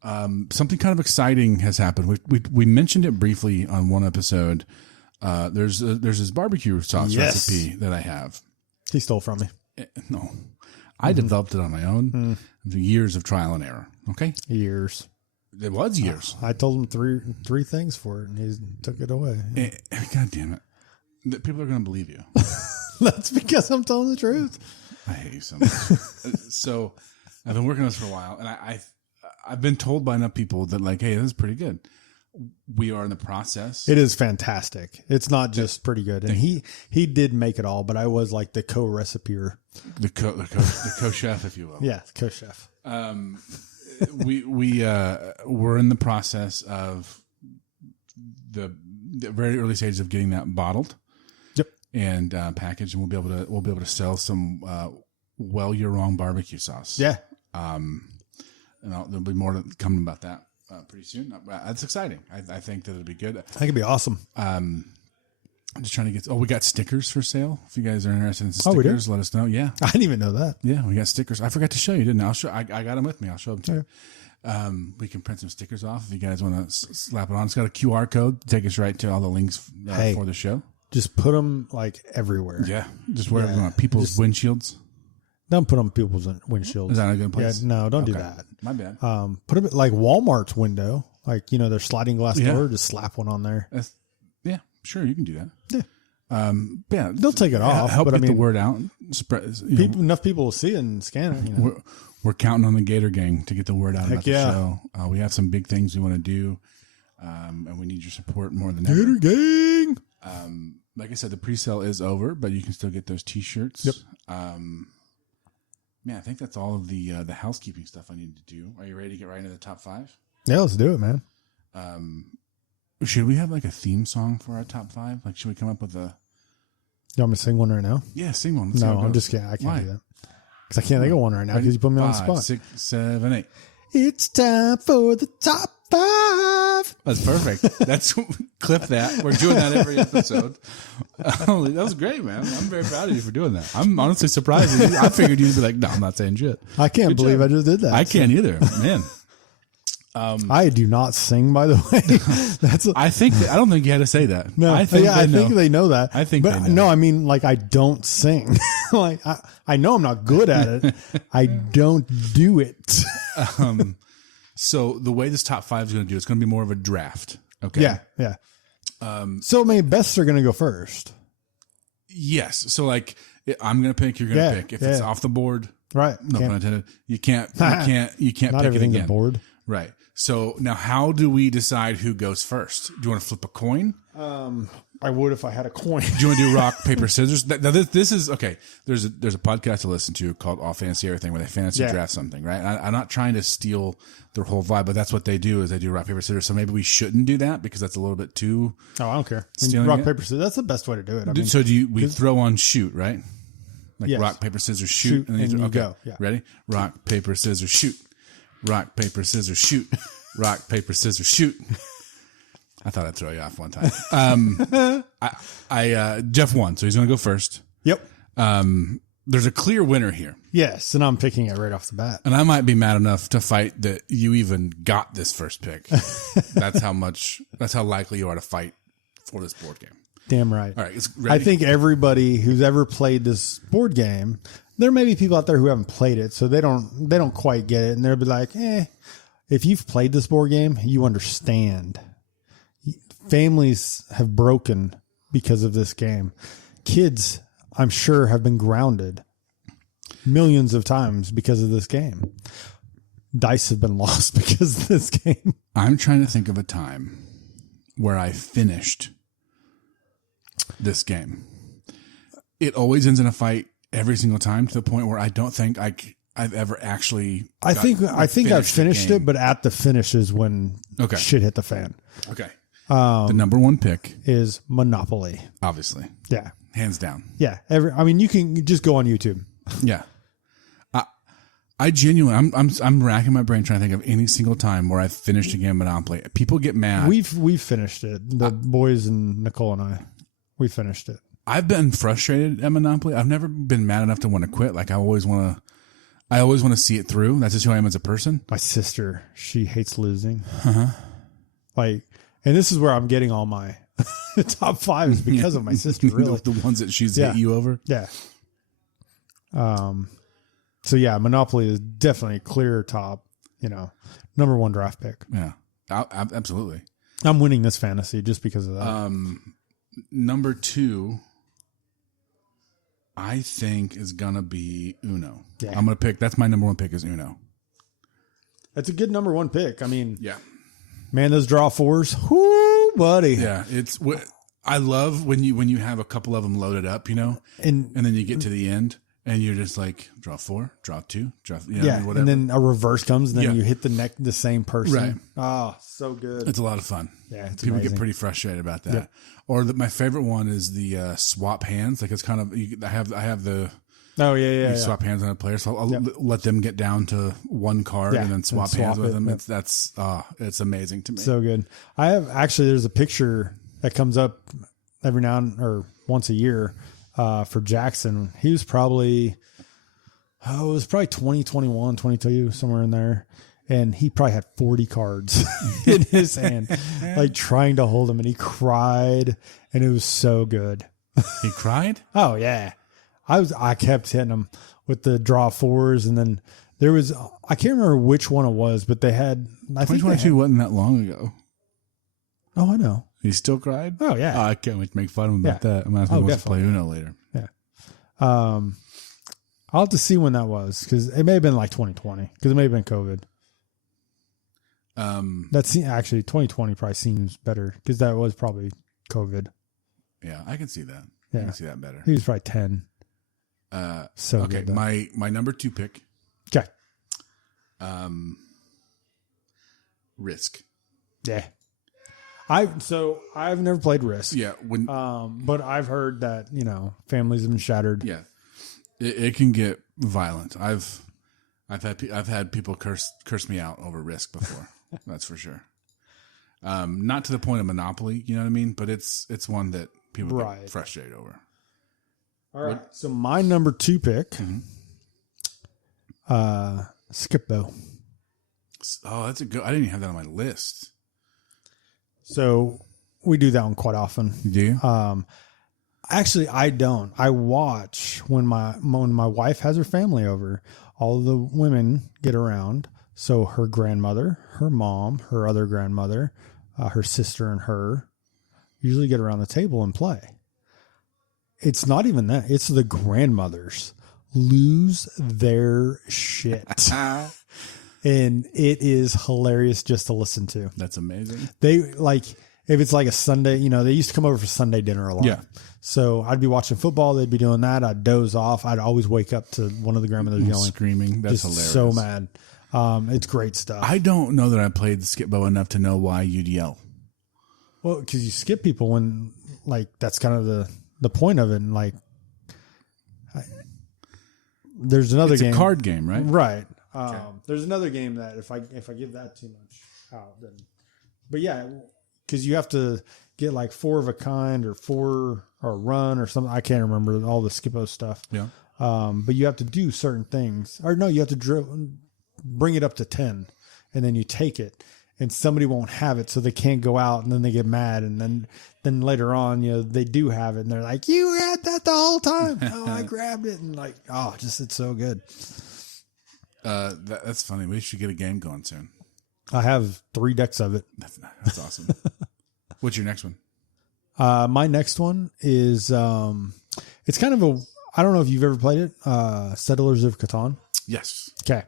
something kind of exciting has happened. We mentioned it briefly on one episode. There's this barbecue sauce recipe that I have. He stole from me. No. I developed it on my own. Years of trial and error. Okay? Years. It was years. I told him three things for it, and he took it away. God damn it. People are going to believe you. That's because I'm telling the truth. I hate you so much. So I've been working on this for a while, and I've been told by enough people that like, hey, this is pretty good. We are in the process. It is fantastic. It's not just pretty good. And he did make it all, but I was like the co-recipeer. The co-chef, if you will. Yeah, the co-chef. We're in the process of the very early stages of getting that bottled. Yep. And packaged, and we'll be able to sell some You're Wrong barbecue sauce. Yeah. And there'll be more coming about that pretty soon. That's exciting. I think that it'll be good. I think it'd be awesome. I'm just trying to get. We got stickers for sale. If you guys are interested in stickers, let us know. Yeah, I didn't even know that. Yeah, we got stickers. I forgot to show you, didn't I? I got them with me. I'll show them to you. We can print some stickers off if you guys want to slap it on. It's got a QR code to take us right to all the links for the show. Just put them like everywhere. Yeah, just wherever you want. People's windshields. Don't put them on people's windshields. Is that a good place? Yeah, no, don't do that. My bad. Put them like Walmart's window, like their sliding glass door. Just slap one on there. Yeah, sure, you can do that. Yeah. Yeah, they'll take it off. Help get the word out. Spread. Enough people will see it and scan it. We're counting on the Gator Gang to get the word out about the show. We have some big things we want to do, and we need your support more than ever. Gator Gang. Like I said, the pre-sale is over, but you can still get those T-shirts. Yep. Man, I think that's all of the housekeeping stuff I need to do. Are you ready to get right into the top 5? Yeah, let's do it, man. Should we have like a theme song for our top 5? Like, should we come up with a... You want me to sing one right now? Yeah, sing one. No, I'm just kidding. I can't do that. Because I can't think of one right now because you put me on the spot. 5, 6, 7, 8. It's time for the top 5. That's perfect. Clip that. We're doing that every episode. That was great, man. I'm very proud of you for doing that. I'm honestly surprised. I figured you'd be like, no, I'm not saying shit. I can't believe I just did that. I can't either, man. I do not sing, by the way. I don't think you had to say that. No, I think they know that. I think, but they know. No, I mean, like I don't sing. Like I know I'm not good at it. I don't do it. So the way this top 5 is going to do, it's going to be more of a draft. Okay. Yeah. So maybe bests are going to go first. Yes. So like, I'm going to pick. You're going to pick. If it's off the board, right? No pun intended. You can't pick not it everything's again. a board. Right. So now how do we decide who goes first? Do you want to flip a coin? I would if I had a coin. Do you want to do rock, paper, scissors? Now this is okay. There's a podcast to listen to called All Fantasy Everything where they fantasy draft something, right? I'm not trying to steal their whole vibe, but that's what they do is they do rock, paper, scissors. So maybe we shouldn't do that because that's a little bit too. Oh, I don't care. Rock, paper, scissors. That's the best way to do it. I mean, so we throw on shoot, right? Like rock, paper, scissors, shoot, and then you go. Yeah. Ready? Rock, paper, scissors, shoot. Rock, paper, scissors, shoot. Rock, paper, scissors, shoot. I thought I'd throw you off one time. Jeff won, so he's going to go first. Yep. There's a clear winner here. Yes, and I'm picking it right off the bat. And I might be mad enough to fight that you even got this first pick. That's how likely you are to fight for this board game. Damn right. All right. I think everybody who's ever played this board game, there may be people out there who haven't played it, so they don't quite get it, and they'll be like, if you've played this board game, you understand. Families have broken because of this game. Kids, I'm sure, have been grounded millions of times because of this game. Dice have been lost because of this game. I'm trying to think of a time where I finished this game. It always ends in a fight every single time to the point where I don't think I've ever actually. I think I've finished it, but at the finish is when shit hit the fan. Okay. The number one pick is Monopoly. Obviously. Yeah. Hands down. Yeah. You can just go on YouTube. Yeah. I genuinely, I'm racking my brain trying to think of any single time where I've finished a game of Monopoly. People get mad. We've finished it. The boys and Nicole and I, we finished it. I've been frustrated at Monopoly. I've never been mad enough to want to quit. Like I always want to see it through. That's just who I am as a person. My sister, she hates losing. And this is where I'm getting all my top five is because of my sister. Really, the ones that she's hit you over. Yeah. So yeah, Monopoly is definitely a clear top. Number one draft pick. Yeah, absolutely. I'm winning this fantasy just because of that. Number two, I think is gonna be Uno. Yeah. I'm gonna pick. That's my number one pick is Uno. That's a good number one pick. I mean, yeah, man, those draw fours, whoo, buddy. Yeah, I love when you have a couple of them loaded up, and then you get to the end and you're just like draw four, draw two, draw whatever. And then a reverse comes, and then you hit the same person. Right. Oh, so good. It's a lot of fun. Yeah, it's people amazing. Get pretty frustrated about that. Yep. Or my favorite one is the swap hands. Like it's kind of I have the. Oh yeah. Swap hands on a player, so I'll let them get down to one card and then swap hands with them. Yep. It's amazing to me. So good. I have there's a picture that comes up every now and or once a year for Jackson. He was probably 2021, 22, somewhere in there. And he probably had 40 cards in his hand, like trying to hold them. And he cried, and it was so good. He cried? Oh yeah. I kept hitting them with the draw fours, and then there was I can't remember which one it was, but they had 2022 wasn't that long ago. Oh, I know. He still cried? Oh yeah. I can't wait to make fun of him about that. I'm gonna ask him to play Uno later. Yeah. I'll have to see when that was because it may have been like 2020 because it may have been COVID. That's actually 2020 probably seems better because that was probably COVID. Yeah, I can see that. Yeah. I can see that better. He was probably 10. So okay, good, my number two pick. Okay. Risk. Yeah. I've never played Risk. Yeah. But I've heard that families have been shattered. Yeah. It can get violent. I've had people curse me out over Risk before. That's for sure. Not to the point of Monopoly, you know what I mean? But it's one that people get frustrated over. All right. So my number two pick, Skip-Bo. Oh, that's a good. I didn't even have that on my list. So we do that one quite often. Do you? Actually, I don't. I watch when my wife has her family over. All the women get around. So her grandmother, her mom, her other grandmother, her sister, and her usually get around the table and play. It's not even that. It's the grandmothers lose their shit. and it is hilarious just to listen to. That's amazing. They like, if it's like a Sunday, you know, they used to come over for Sunday dinner a lot. Yeah. So I'd be watching football. They'd be doing that. I'd doze off. I'd always wake up to one of the grandmothers yelling, screaming. That's just hilarious. so mad. It's great stuff. I don't know that I played the Skip-Bo enough to know why you'd yell. Well, because you skip people when, like, that's kind of the point of it. And like, there's another game. It's a card game, right? Right. Okay. There's another game that if I give that too much out, then, but yeah, because you have to get like 4 of a kind or run or something. I can't remember all the Skip-Bo stuff. Yeah. But you have to do certain things, or no, you have to bring it up to 10, and then you take it, and somebody won't have it, so they can't go out, and then they get mad, and then later on, you know, they do have it, and they're like, "You had that the whole time." Oh, I grabbed it, and like, oh, just it's so good. That's funny. We should get a game going soon. I have 3 decks of it. That's awesome. What's your next one? My next one is it's kind of I don't know if you've ever played it. Settlers of Catan. Yes. Okay.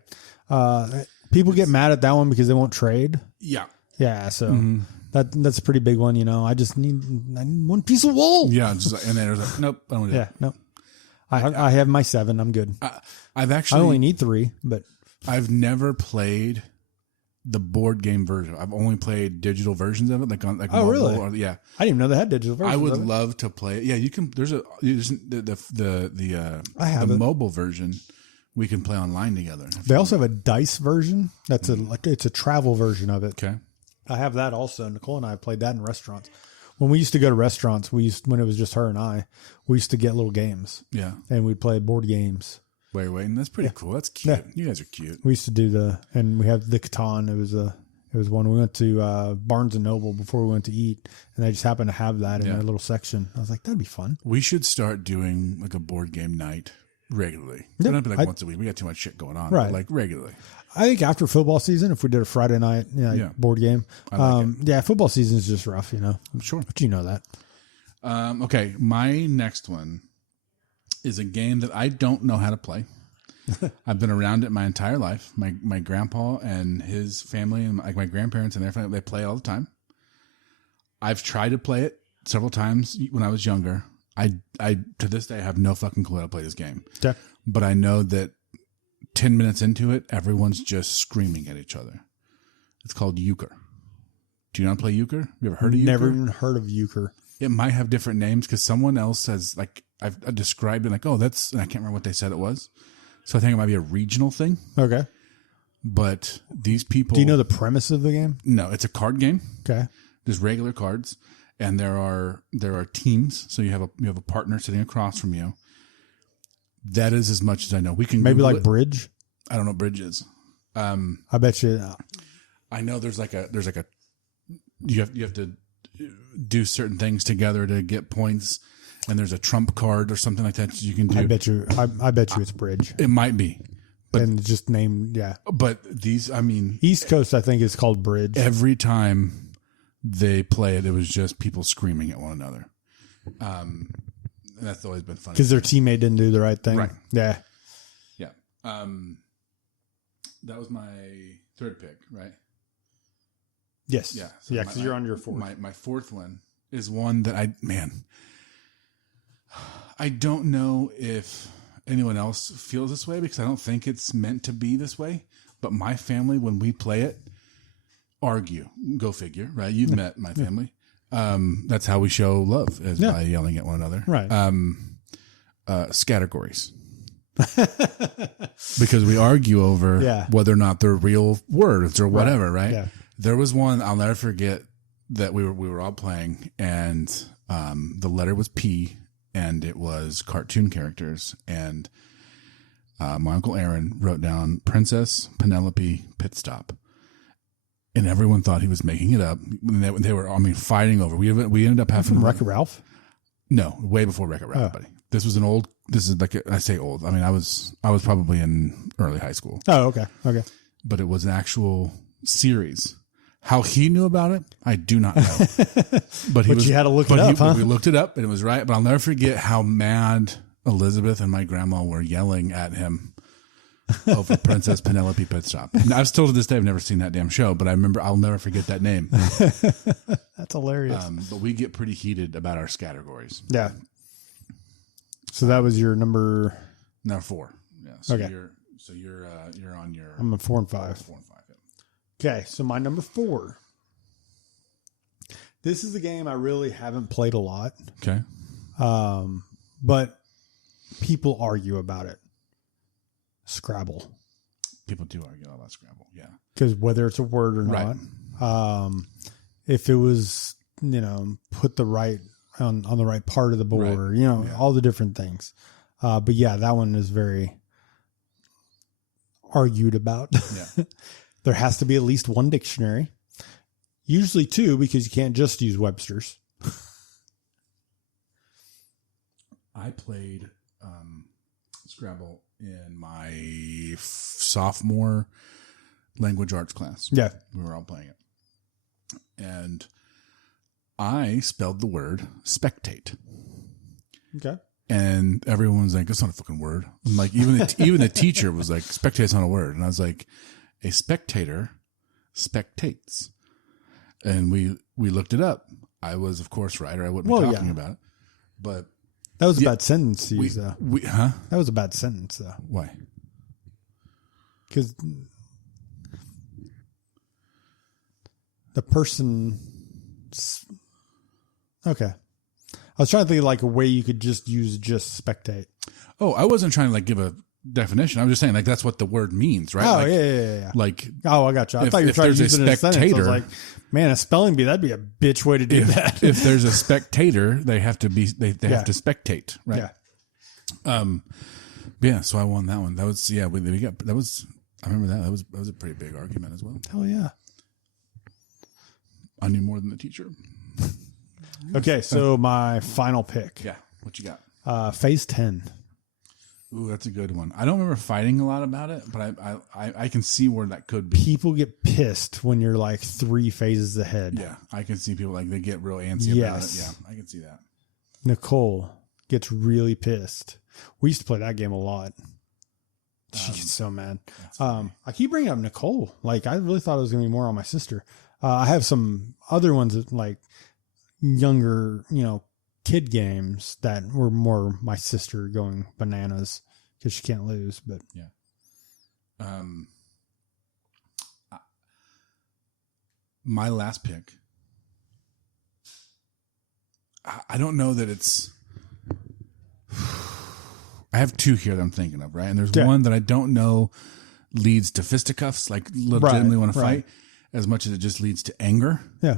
People get mad at that one because they won't trade. Yeah. Yeah. So that's a pretty big one. You know, I need one piece of wool. Yeah. Just like, and then there's like, nope, I don't want to do Yeah. Nope. I have my 7. I'm good. I only need 3, but I've never played the board game version. I've only played digital versions of it, like on like oh, mobile. really? Or, yeah. I didn't even know they had digital versions. I would of it. love to play it. Yeah, you can. There's the I have it. mobile version. We can play online together. They also have a dice version. That's it's a travel version of it. Okay. I have that also. Nicole and I played that in restaurants. When we used to go to restaurants, when it was just her and I, we used to get little games. Yeah. And we'd play board games. Wait. That's pretty cool. That's cute. Yeah. You guys are cute. We used to do and we have the Catan. It was one we went to Barnes and Noble before we went to eat, and they just happened to have that in their little section. I was like, that'd be fun. We should start doing like a board game night regularly. It doesn't have to be like once a week. We got too much shit going on. Right. But like regularly. I think after football season, if we did a Friday night board game, football season is just rough, you know. I'm sure. But you know that. Okay, my next one is a game that I don't know how to play. I've been around it my entire life. My grandpa and his family and like my grandparents and their family, they play it all the time. I've tried to play it several times when I was younger. I to this day have no fucking clue how to play this game. Okay. But I know that 10 minutes into it, everyone's just screaming at each other. It's called euchre. Do you not play euchre? You ever heard of euchre? Never even heard of euchre. It might have different names because someone else says, like, I've described it like, oh, that's, and I can't remember what they said it was. So I think it might be a regional thing. Okay. But these people. Do you know the premise of the game? No, it's a card game. Okay. There's regular cards, and there are teams. So you have a partner sitting across from you. That is as much as I know. We can maybe Google like it. bridge. I don't know what bridge is. I bet you. I know there's like a you have to do certain things together to get points, and there's a trump card or something like that you can do. I bet you it's bridge. It might be, but and just named But these, I mean, East Coast, I think is called bridge. Every time they play it, it was just people screaming at one another. And that's always been funny because their teammate didn't do the right thing. Right? Yeah. Yeah. That was my 3rd pick, right? Yes. Yeah. So because you're on your 4th. My 4th one is one that I don't know if anyone else feels this way because I don't think it's meant to be this way. But my family, when we play it, argue. Go figure, right? You've met my family. That's how we show love, is by yelling at one another. Right. Categories. Because we argue over whether or not they're real words or whatever, right? Yeah. There was one I'll never forget that we were all playing, and the letter was P, and it was cartoon characters, and my Uncle Aaron wrote down Princess Penelope Pit Stop. And everyone thought he was making it up. They were, fighting over. We ended up having from Wreck-It Ralph. No, way before Wreck-It Ralph, buddy. This was an old. This is like I say old. I mean, I was probably in early high school. Oh, okay. But it was an actual series. How he knew about it, I do not know. But you had to look it up, huh? We looked it up, and it was right. But I'll never forget how mad Elizabeth and my grandma were yelling at him over Princess Penelope Pet Shop. I've still to this day I've never seen that damn show, but I remember I'll never forget that name. That's hilarious. But we get pretty heated about our categories. Yeah. So that was your number 4. Yeah. So okay. You're on your. I'm a 4 and 5. 4 and 5. Yeah. Okay. So my number 4. This is a game I really haven't played a lot. Okay. But people argue about it. Scrabble. People do argue about Scrabble. Yeah. Because whether it's a word or not, if it was, put the right on the right part of the board, or, all the different things. But yeah, that one is very argued about. Yeah. There has to be at least one dictionary, usually 2, because you can't just use Webster's. I played Scrabble in my sophomore language arts class. Yeah. We were all playing it. And I spelled the word spectate. Okay. And everyone's like, that's not a fucking word. And like, even the teacher was like, spectate's not a word. And I was like, a spectator spectates. And we looked it up. I was, of course, right, or I wouldn't be talking about it. But that was a bad sentence to use, though. That was a bad sentence, though. Why? Because the person... Okay. I was trying to think of like a way you could just spectate. Oh, I wasn't trying to like give a definition. I was just saying like that's what the word means, right? Oh, like, yeah. Like, oh, I got you. I thought you were trying to use it in a sentence. I was like, man, a spelling bee, that'd be a bitch way to do that. If there's a spectator, they have to be they have to spectate, right? Yeah. Yeah. So I won that one. That was we got that was. I remember that. That was a pretty big argument as well. Hell yeah. I knew more than the teacher. Okay, so my final pick. Yeah, what you got? Phase 10. Ooh, that's a good one. I don't remember fighting a lot about it, but I can see where that could be. People get pissed when you're like 3 phases ahead. Yeah, I can see people like they get real antsy about it. Yeah, I can see that. Nicole gets really pissed. We used to play that game a lot. She gets so mad. I keep bringing up Nicole. Like I really thought it was going to be more on my sister. I have some other ones that like younger, kid games that were more my sister going bananas because she can't lose. But yeah, my last pick. I don't know that it's. I have 2 here that I'm thinking of, right? And there's one that I don't know leads to fisticuffs, like legitimately want to fight, as much as it just leads to anger. Yeah.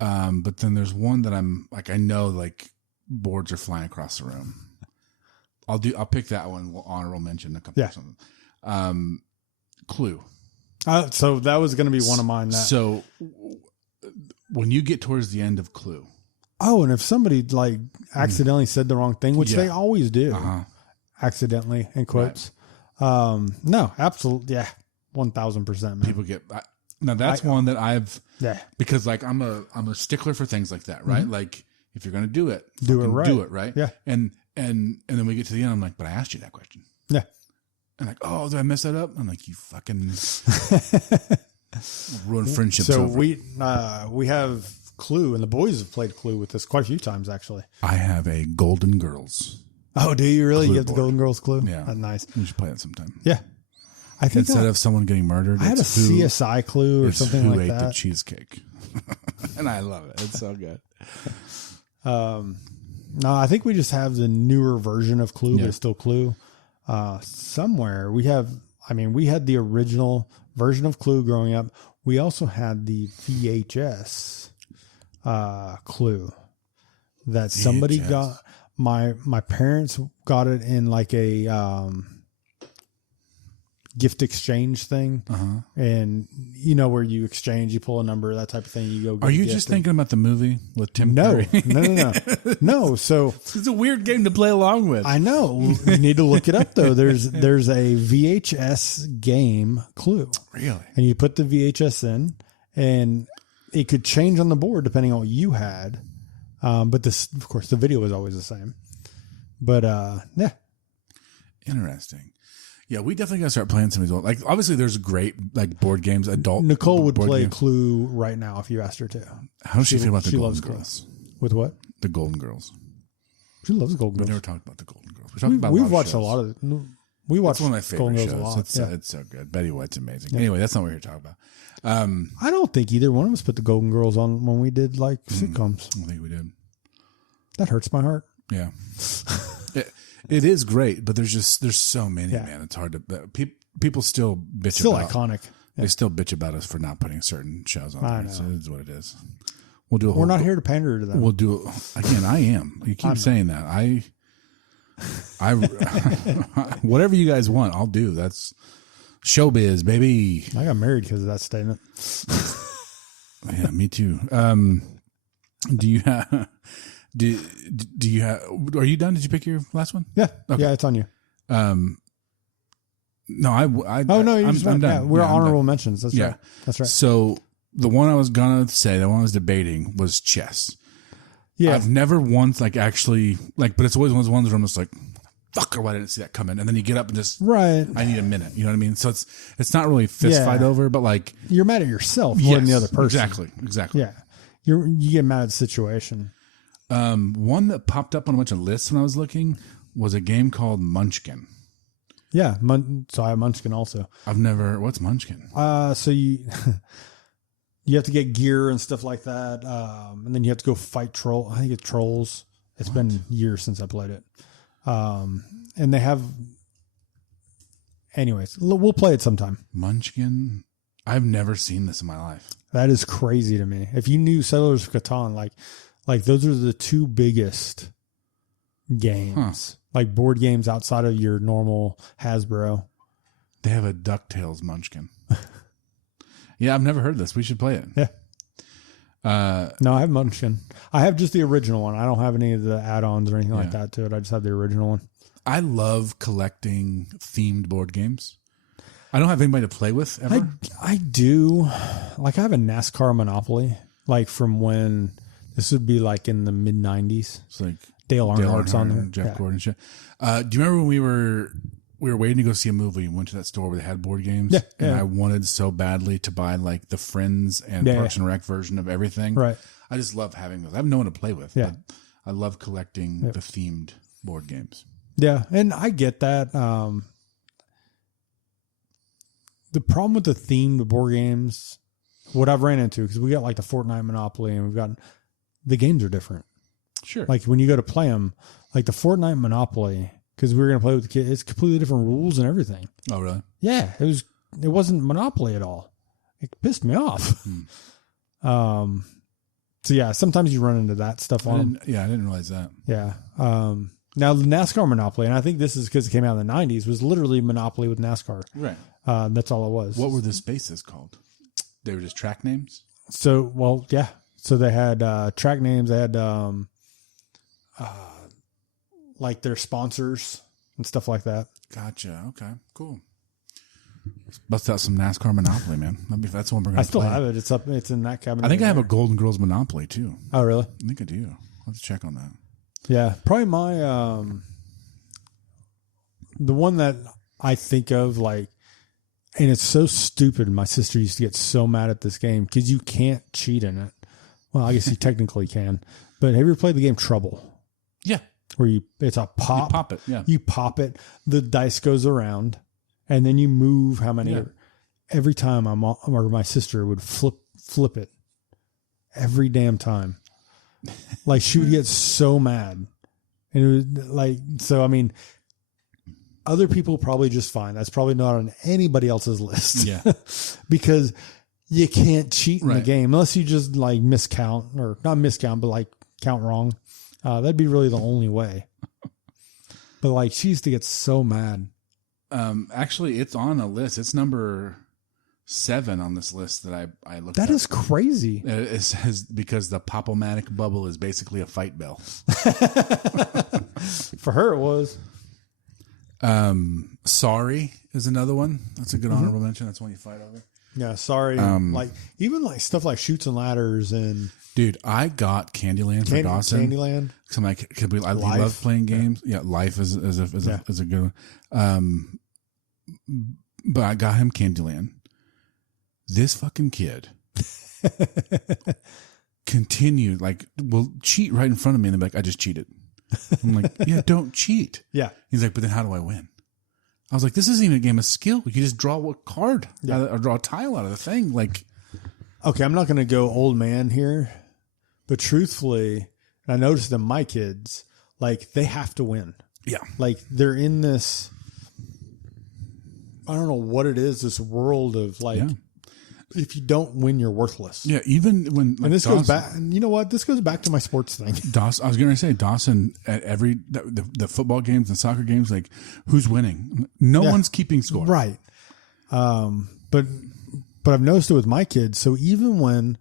But then there's one that I'm like, I know like boards are flying across the room. I'll pick that one. We'll honorable mention a couple of something. Clue. So that was going to be one of mine. So when you get towards the end of Clue. Oh, and if somebody like accidentally said the wrong thing, which they always do, accidentally in quotes. Right. No, absolutely. Yeah. 1000%. People get, now that's one that I've, because like I'm a stickler for things like that, right? Mm-hmm. Like if you're going to do it, do it right. Yeah. And then we get to the end. I'm like, but I asked you that question. Yeah. And like, oh, did I mess that up? I'm like, you fucking ruin friendships. So we have Clue, and the boys have played Clue with us quite a few times, actually. I have a Golden Girls. Oh, do you really? You have the Golden Girls Clue? Yeah. That's nice. You should play it sometime. Yeah. I think instead of someone getting murdered, I had a CSI Clue or something like that. Who ate the cheesecake? And I love it. It's so good. No, I think we just have the newer version of Clue, but it's still Clue. Somewhere we had the original version of Clue growing up. We also had the VHS Clue that somebody got. My parents got it in like a gift exchange thing, and where you exchange, you pull a number, that type of thing. You go. Are you just thinking about the movie with Tim Curry? No. So it's a weird game to play along with. I know. You need to look it up though. There's a VHS game Clue. Really? And you put the VHS in, and it could change on the board depending on what you had. But this, of course, the video was always the same. But yeah, interesting. Yeah, we definitely got to start playing some of these. Like, obviously, there's great like board games. Adult Nicole would play games. Clue right now if you asked her to. How does she feel about the she Golden loves Girls? With what? The Golden Girls. She loves Golden Girls. We never talked about the Golden Girls. We've watched a lot of. We watched one of my favorite Golden shows. Girls a lot. It's so good. Betty White's amazing. Anyway, that's not what we're here to talk about. I don't think either one of us put the Golden Girls on when we did like sitcoms. I don't think we did. That hurts my heart. Yeah. It is great, but there's so many, man. It's hard to people still bitch still about. Iconic. They still bitch about us for not putting certain shows on there. So it is what it is. We'll do We're not here to pander to them. We'll do again. I am. You keep saying that. I whatever you guys want, I'll do. That's showbiz, baby. I got married because of that statement. Yeah, me too. Do you have? Do you have? Are you done? Did you pick your last one? Yeah. Okay. Yeah, it's on you. No, I. Oh no, I'm done. Yeah, we're honorable mentions. That's right. That's right. So the one I was gonna say, the one I was debating was chess. Yeah, I've never once actually but it's always one of those ones where I'm just like, fuck, why didn't I see that coming? And then you get up and just I need a minute. You know what I mean? So it's not really fist fight over, but like you're mad at yourself more than the other person. Exactly. Yeah, you get mad at the situation. One that popped up on a bunch of lists when I was looking was a game called Munchkin. Yeah, so I have Munchkin also. What's Munchkin? So you you have to get gear and stuff like that, and then you have to go fight I think it's trolls. It's been years since I played it. And they have, anyways, we'll play it sometime. Munchkin. I've never seen this in my life. That is crazy to me. If you knew Settlers of Catan, like those are the two biggest games, like board games outside of your normal Hasbro. They have a DuckTales Munchkin. Yeah, I've never heard this. We should play it. Yeah. No, I have Munchkin. I have just the original one. I don't have any of the add-ons or anything like that to it. I just have the original one. I love collecting themed board games. I don't have anybody to play with ever. I do. Like I have a NASCAR Monopoly, like from when this would be like in the mid 90s. It's like Dale Earnhardt's on there. Jeff Gordon shit. Do you remember when we were waiting to go see a movie and went to that store where they had board games? Yeah. And I wanted so badly to buy like the Friends and Parks and Rec version of everything. Right. I just love having those. I have no one to play with. Yeah. But I love collecting the themed board games. Yeah. And I get that. The problem with the themed board games, what I've ran into, because we got like the Fortnite Monopoly and we've got, the games are different. Sure. Like when you go to play them, like the Fortnite Monopoly, because we were going to play with the kids, it's completely different rules and everything. Oh, really? Yeah. It wasn't Monopoly at all. It pissed me off. So yeah, sometimes you run into that stuff on them. Yeah, I didn't realize that. Yeah. Now the NASCAR Monopoly, and I think this is because it came out in the 90s, was literally Monopoly with NASCAR. Right. That's all it was. What were the spaces called? They were just track names? So, well, yeah. So they had track names. They had like their sponsors and stuff like that. Gotcha. Okay, cool. Bust out some NASCAR Monopoly, man. That's the one we're going to play. I still have it. It's in that cabinet. I think I have a Golden Girls Monopoly, too. Oh, really? I think I do. I'll have to check on that. Yeah. Probably my, the one that I think of, like, and it's so stupid. My sister used to get so mad at this game because you can't cheat in it. Well, I guess you technically can. But have you ever played the game Trouble? Yeah. Where it's a pop. You pop it, yeah. You pop it. The dice goes around. And then you move how many. Yeah. Every time my sister would flip it. Every damn time. Like she would get so mad. And it was like, so I mean, other people probably just fine. That's probably not on anybody else's list. Yeah. Because you can't cheat in the game unless you just like miscount, or not miscount, but like count wrong. That'd be really the only way. But like she used to get so mad. Actually, it's on a list. It's number 7 on this list that I looked at. That is crazy. It says because the Pop-O-Matic bubble is basically a fight bell. For her, it was. Sorry is another one. That's a good honorable mention. That's one you fight over. Yeah, sorry. Like even like stuff like Chutes and Ladders and. Dude, I got Candyland for Dawson. Candyland. So I'm like, I love playing games. Yeah, Life is a good one. but I got him Candyland. This fucking kid continued, like, will cheat right in front of me, and they're like, I just cheated. I'm like, yeah, don't cheat. Yeah. He's like, but then how do I win? I was like, this isn't even a game of skill. You just draw a card or draw a tile out of the thing. Like, okay, I'm not going to go old man here, but truthfully, I noticed in my kids, like, they have to win. Yeah. Like, they're in this, I don't know what it is, this world of like, if you don't win, you're worthless. Yeah. Even when, like, and this goes back, and you know what? This goes back to my sports thing. Dawson, I was going to say, Dawson, at every, the football games and soccer games, like, who's winning? No one's keeping score. Right. But I've noticed it with my kids. So even when,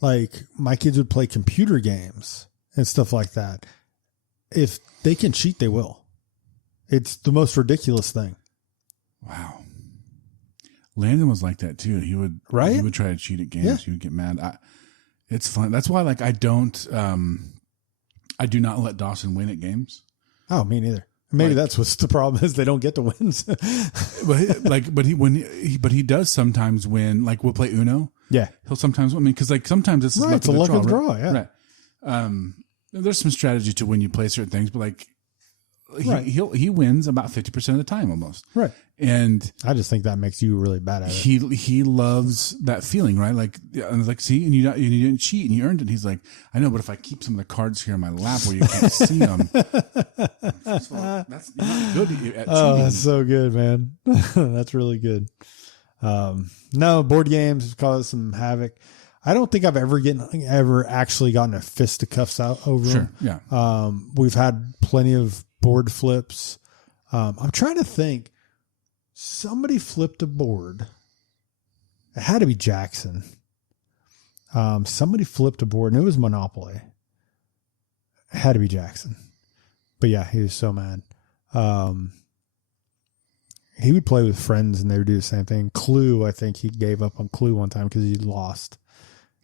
like, my kids would play computer games and stuff like that, if they can cheat, they will. It's the most ridiculous thing. Wow. Landon was like that too. He would try to cheat at games. Yeah. He would get mad. It's fun. That's why, like, I do not let Dawson win at games. Oh, me neither. Maybe that's what's the problem is they don't get the wins. but he does sometimes win. Like, we'll play Uno. Yeah, he'll sometimes win. I mean, because, like, sometimes it's right. It's a luck of the draw. Yeah. Right. There's some strategy to when you play certain things, but, like, he wins about 50% of the time almost. Right. And I just think that makes you really bad at it. He loves that feeling, right? Like, I was like, see, and you didn't cheat and you earned it. He's like, I know, but if I keep some of the cards here in my lap where you can't see them, that's not good at cheating. Oh, that's so good, man. That's really good. No, board games cause some havoc. I don't think I've ever actually gotten a fisticuffs out over them. Yeah. We've had plenty of board flips. I'm trying to think. Somebody flipped a board. It had to be Jackson. Somebody flipped a board, and it was Monopoly. It had to be Jackson. But yeah, he was so mad. He would play with friends, and they would do the same thing. Clue, I think he gave up on Clue one time because he lost.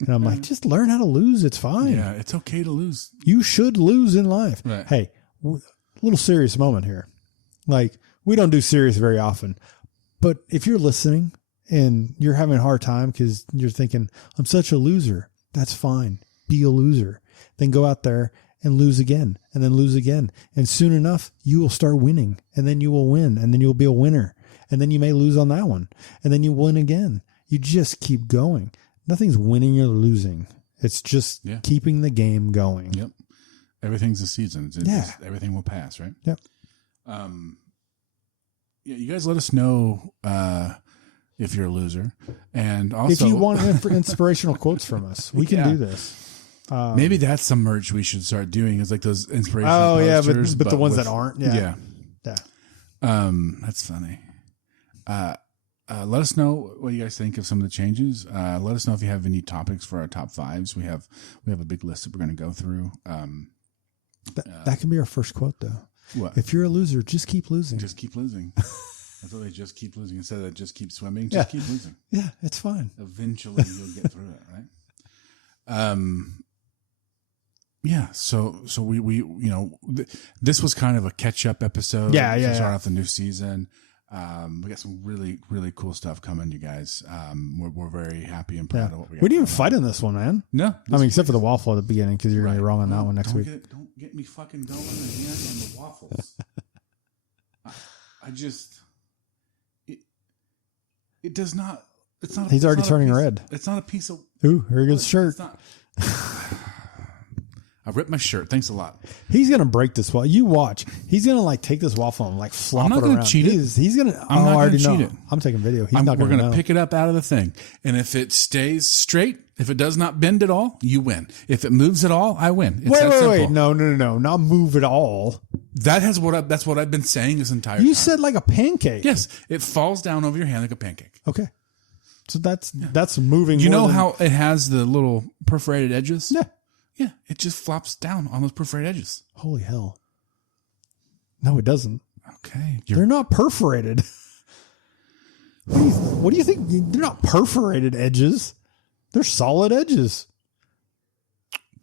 And I'm like, just learn how to lose. It's fine. Yeah, it's okay to lose. You should lose in life. Right. Hey, little serious moment here. Like, we don't do serious very often, but if you're listening and you're having a hard time because you're thinking, I'm such a loser, that's fine. Be a loser. Then go out there and lose again and then lose again. And soon enough, you will start winning, and then you will win, and then you'll be a winner. And then you may lose on that one, and then you win again. You just keep going. Nothing's winning or losing. It's just keeping the game going. Yep. Everything's a season. Everything will pass, right? Yep. You guys let us know if you're a loser, and also if you want inspirational quotes from us, we can do this. Maybe that's some merch we should start doing. Is like those inspirational. Oh posters, but the ones that aren't. Yeah. That's funny. Let us know what you guys think of some of the changes. Let us know if you have any topics for our top fives. We have a big list that we're going to go through. That can be our first quote, though. What? If you're a loser, just keep losing. Just keep losing. That's what they just keep losing. Instead of just keep swimming, just keep losing. Yeah, it's fine. Eventually you'll get through it, right? Yeah. So we this was kind of a catch up episode. To start off the new season. We got some really, really cool stuff coming, you guys. We're very happy and proud of what we got. We didn't even fight in this one, man. No. I mean, except for the waffle at the beginning, because you're going to be wrong on that one next week. Don't get me fucking going again on the waffles. It does not, it's not. He's already turning red. It's not a piece of. Ooh, very good shirt. I ripped my shirt. Thanks a lot. He's going to break this waffle. You watch. He's going to like take this waffle and like flop it around. I'm not going to cheat it. He's going to. I'm not going to cheat it. I'm taking video. We're going to pick it up out of the thing. And if it stays straight, if it does not bend at all, you win. If it moves at all, I win. It's wait. No. Not move at all. That's what I've been saying this entire time. You said like a pancake. Yes. It falls down over your hand like a pancake. Okay. So that's moving. You know how it has the little perforated edges? Yeah. Yeah, it just flops down on those perforated edges. Holy hell. No, it doesn't. Okay. They're not perforated. What do you think? They're not perforated edges. They're solid edges.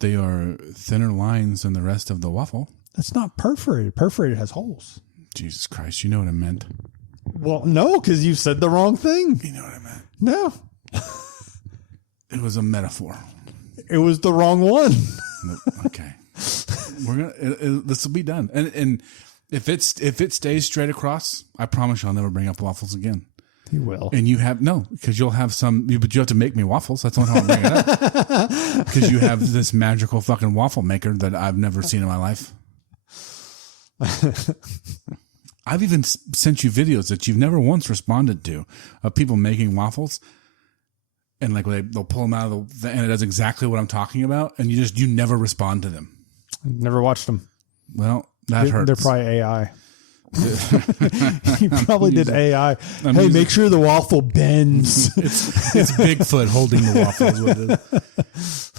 They are thinner lines than the rest of the waffle. That's not perforated. Perforated has holes. Jesus Christ, you know what I meant. Well, no, because you said the wrong thing. You know what I meant? No. It was a metaphor. It was the wrong one. Okay. This will be done. And if it stays straight across, I promise you I'll never bring up waffles again. You will. And because you'll have but you have to make me waffles. That's not how I'm bringing it up. Because you have this magical fucking waffle maker that I've never seen in my life. I've even sent you videos that you've never once responded to of people making waffles. And like they'll pull them out of and it does exactly what I'm talking about. And you never respond to them. Never watched them. Well, that hurts. They're probably AI. He probably did AI. Hey, make sure the waffle bends. It's Bigfoot holding the waffle is what it is.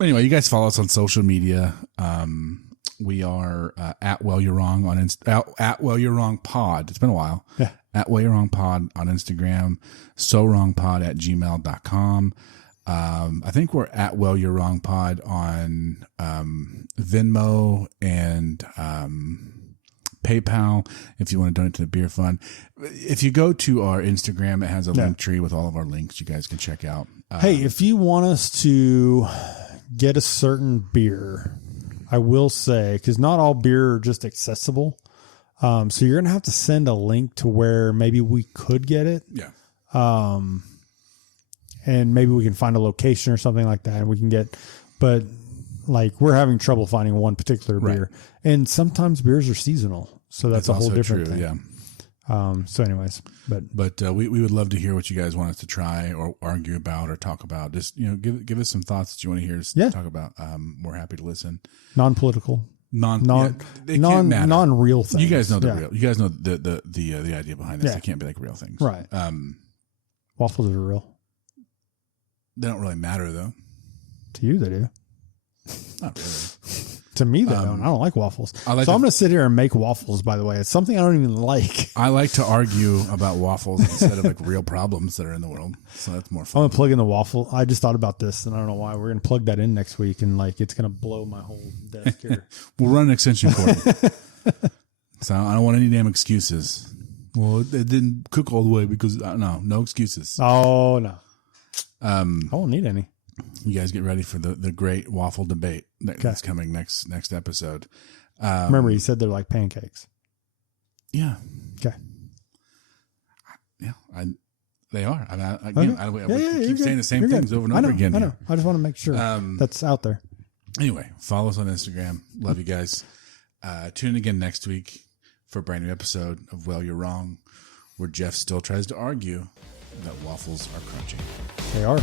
Anyway, you guys follow us on social media. We are at Well You're Wrong on at Well You're Wrong Pod. It's been a while. Yeah. At Well You're Wrong Pod on Instagram. SoWrongPod@gmail.com. I think we're at Well You're Wrong Pod on Venmo and PayPal if you want to donate to the beer fund. If you go to our Instagram, it has a link tree with all of our links you guys can check out. Hey, if you want us to get a certain beer, I will say, because not all beer are just accessible. So you're going to have to send a link to where maybe we could get it. Yeah. And maybe we can find a location or something like that and we can get, but like we're having trouble finding one particular beer. And sometimes beers are seasonal. So that's a whole different thing. Yeah. So anyways, but we would love to hear what you guys want us to try or argue about or talk about. Just, give us some thoughts that you want to hear us talk about. We're happy to listen. Non-political, non-real things. You guys know you guys know the idea behind this. They can't be like real things. Right. Waffles are real. They don't really matter though. To you, they do. Not really. To me, they don't. I don't like waffles. I'm going to sit here and make waffles, by the way. It's something I don't even like. I like to argue about waffles instead of like real problems that are in the world. So that's more fun. I'm going to plug in the waffle. I just thought about this, and I don't know why. We're going to plug that in next week, and like it's going to blow my whole desk here. We'll run an extension cord. So I don't want any damn excuses. Well, it didn't cook all the way because, no excuses. Oh, no. I won't need any. You guys get ready for the great waffle debate that's coming next episode. Remember, you said they're like pancakes. Yeah. Okay. Yeah, they are. I keep saying the same things over and over again. I know. I just want to make sure that's out there. Anyway, follow us on Instagram. Love you guys. Tune in again next week for a brand new episode of Well You're Wrong, where Jeff still tries to argue that waffles are crunchy. They are.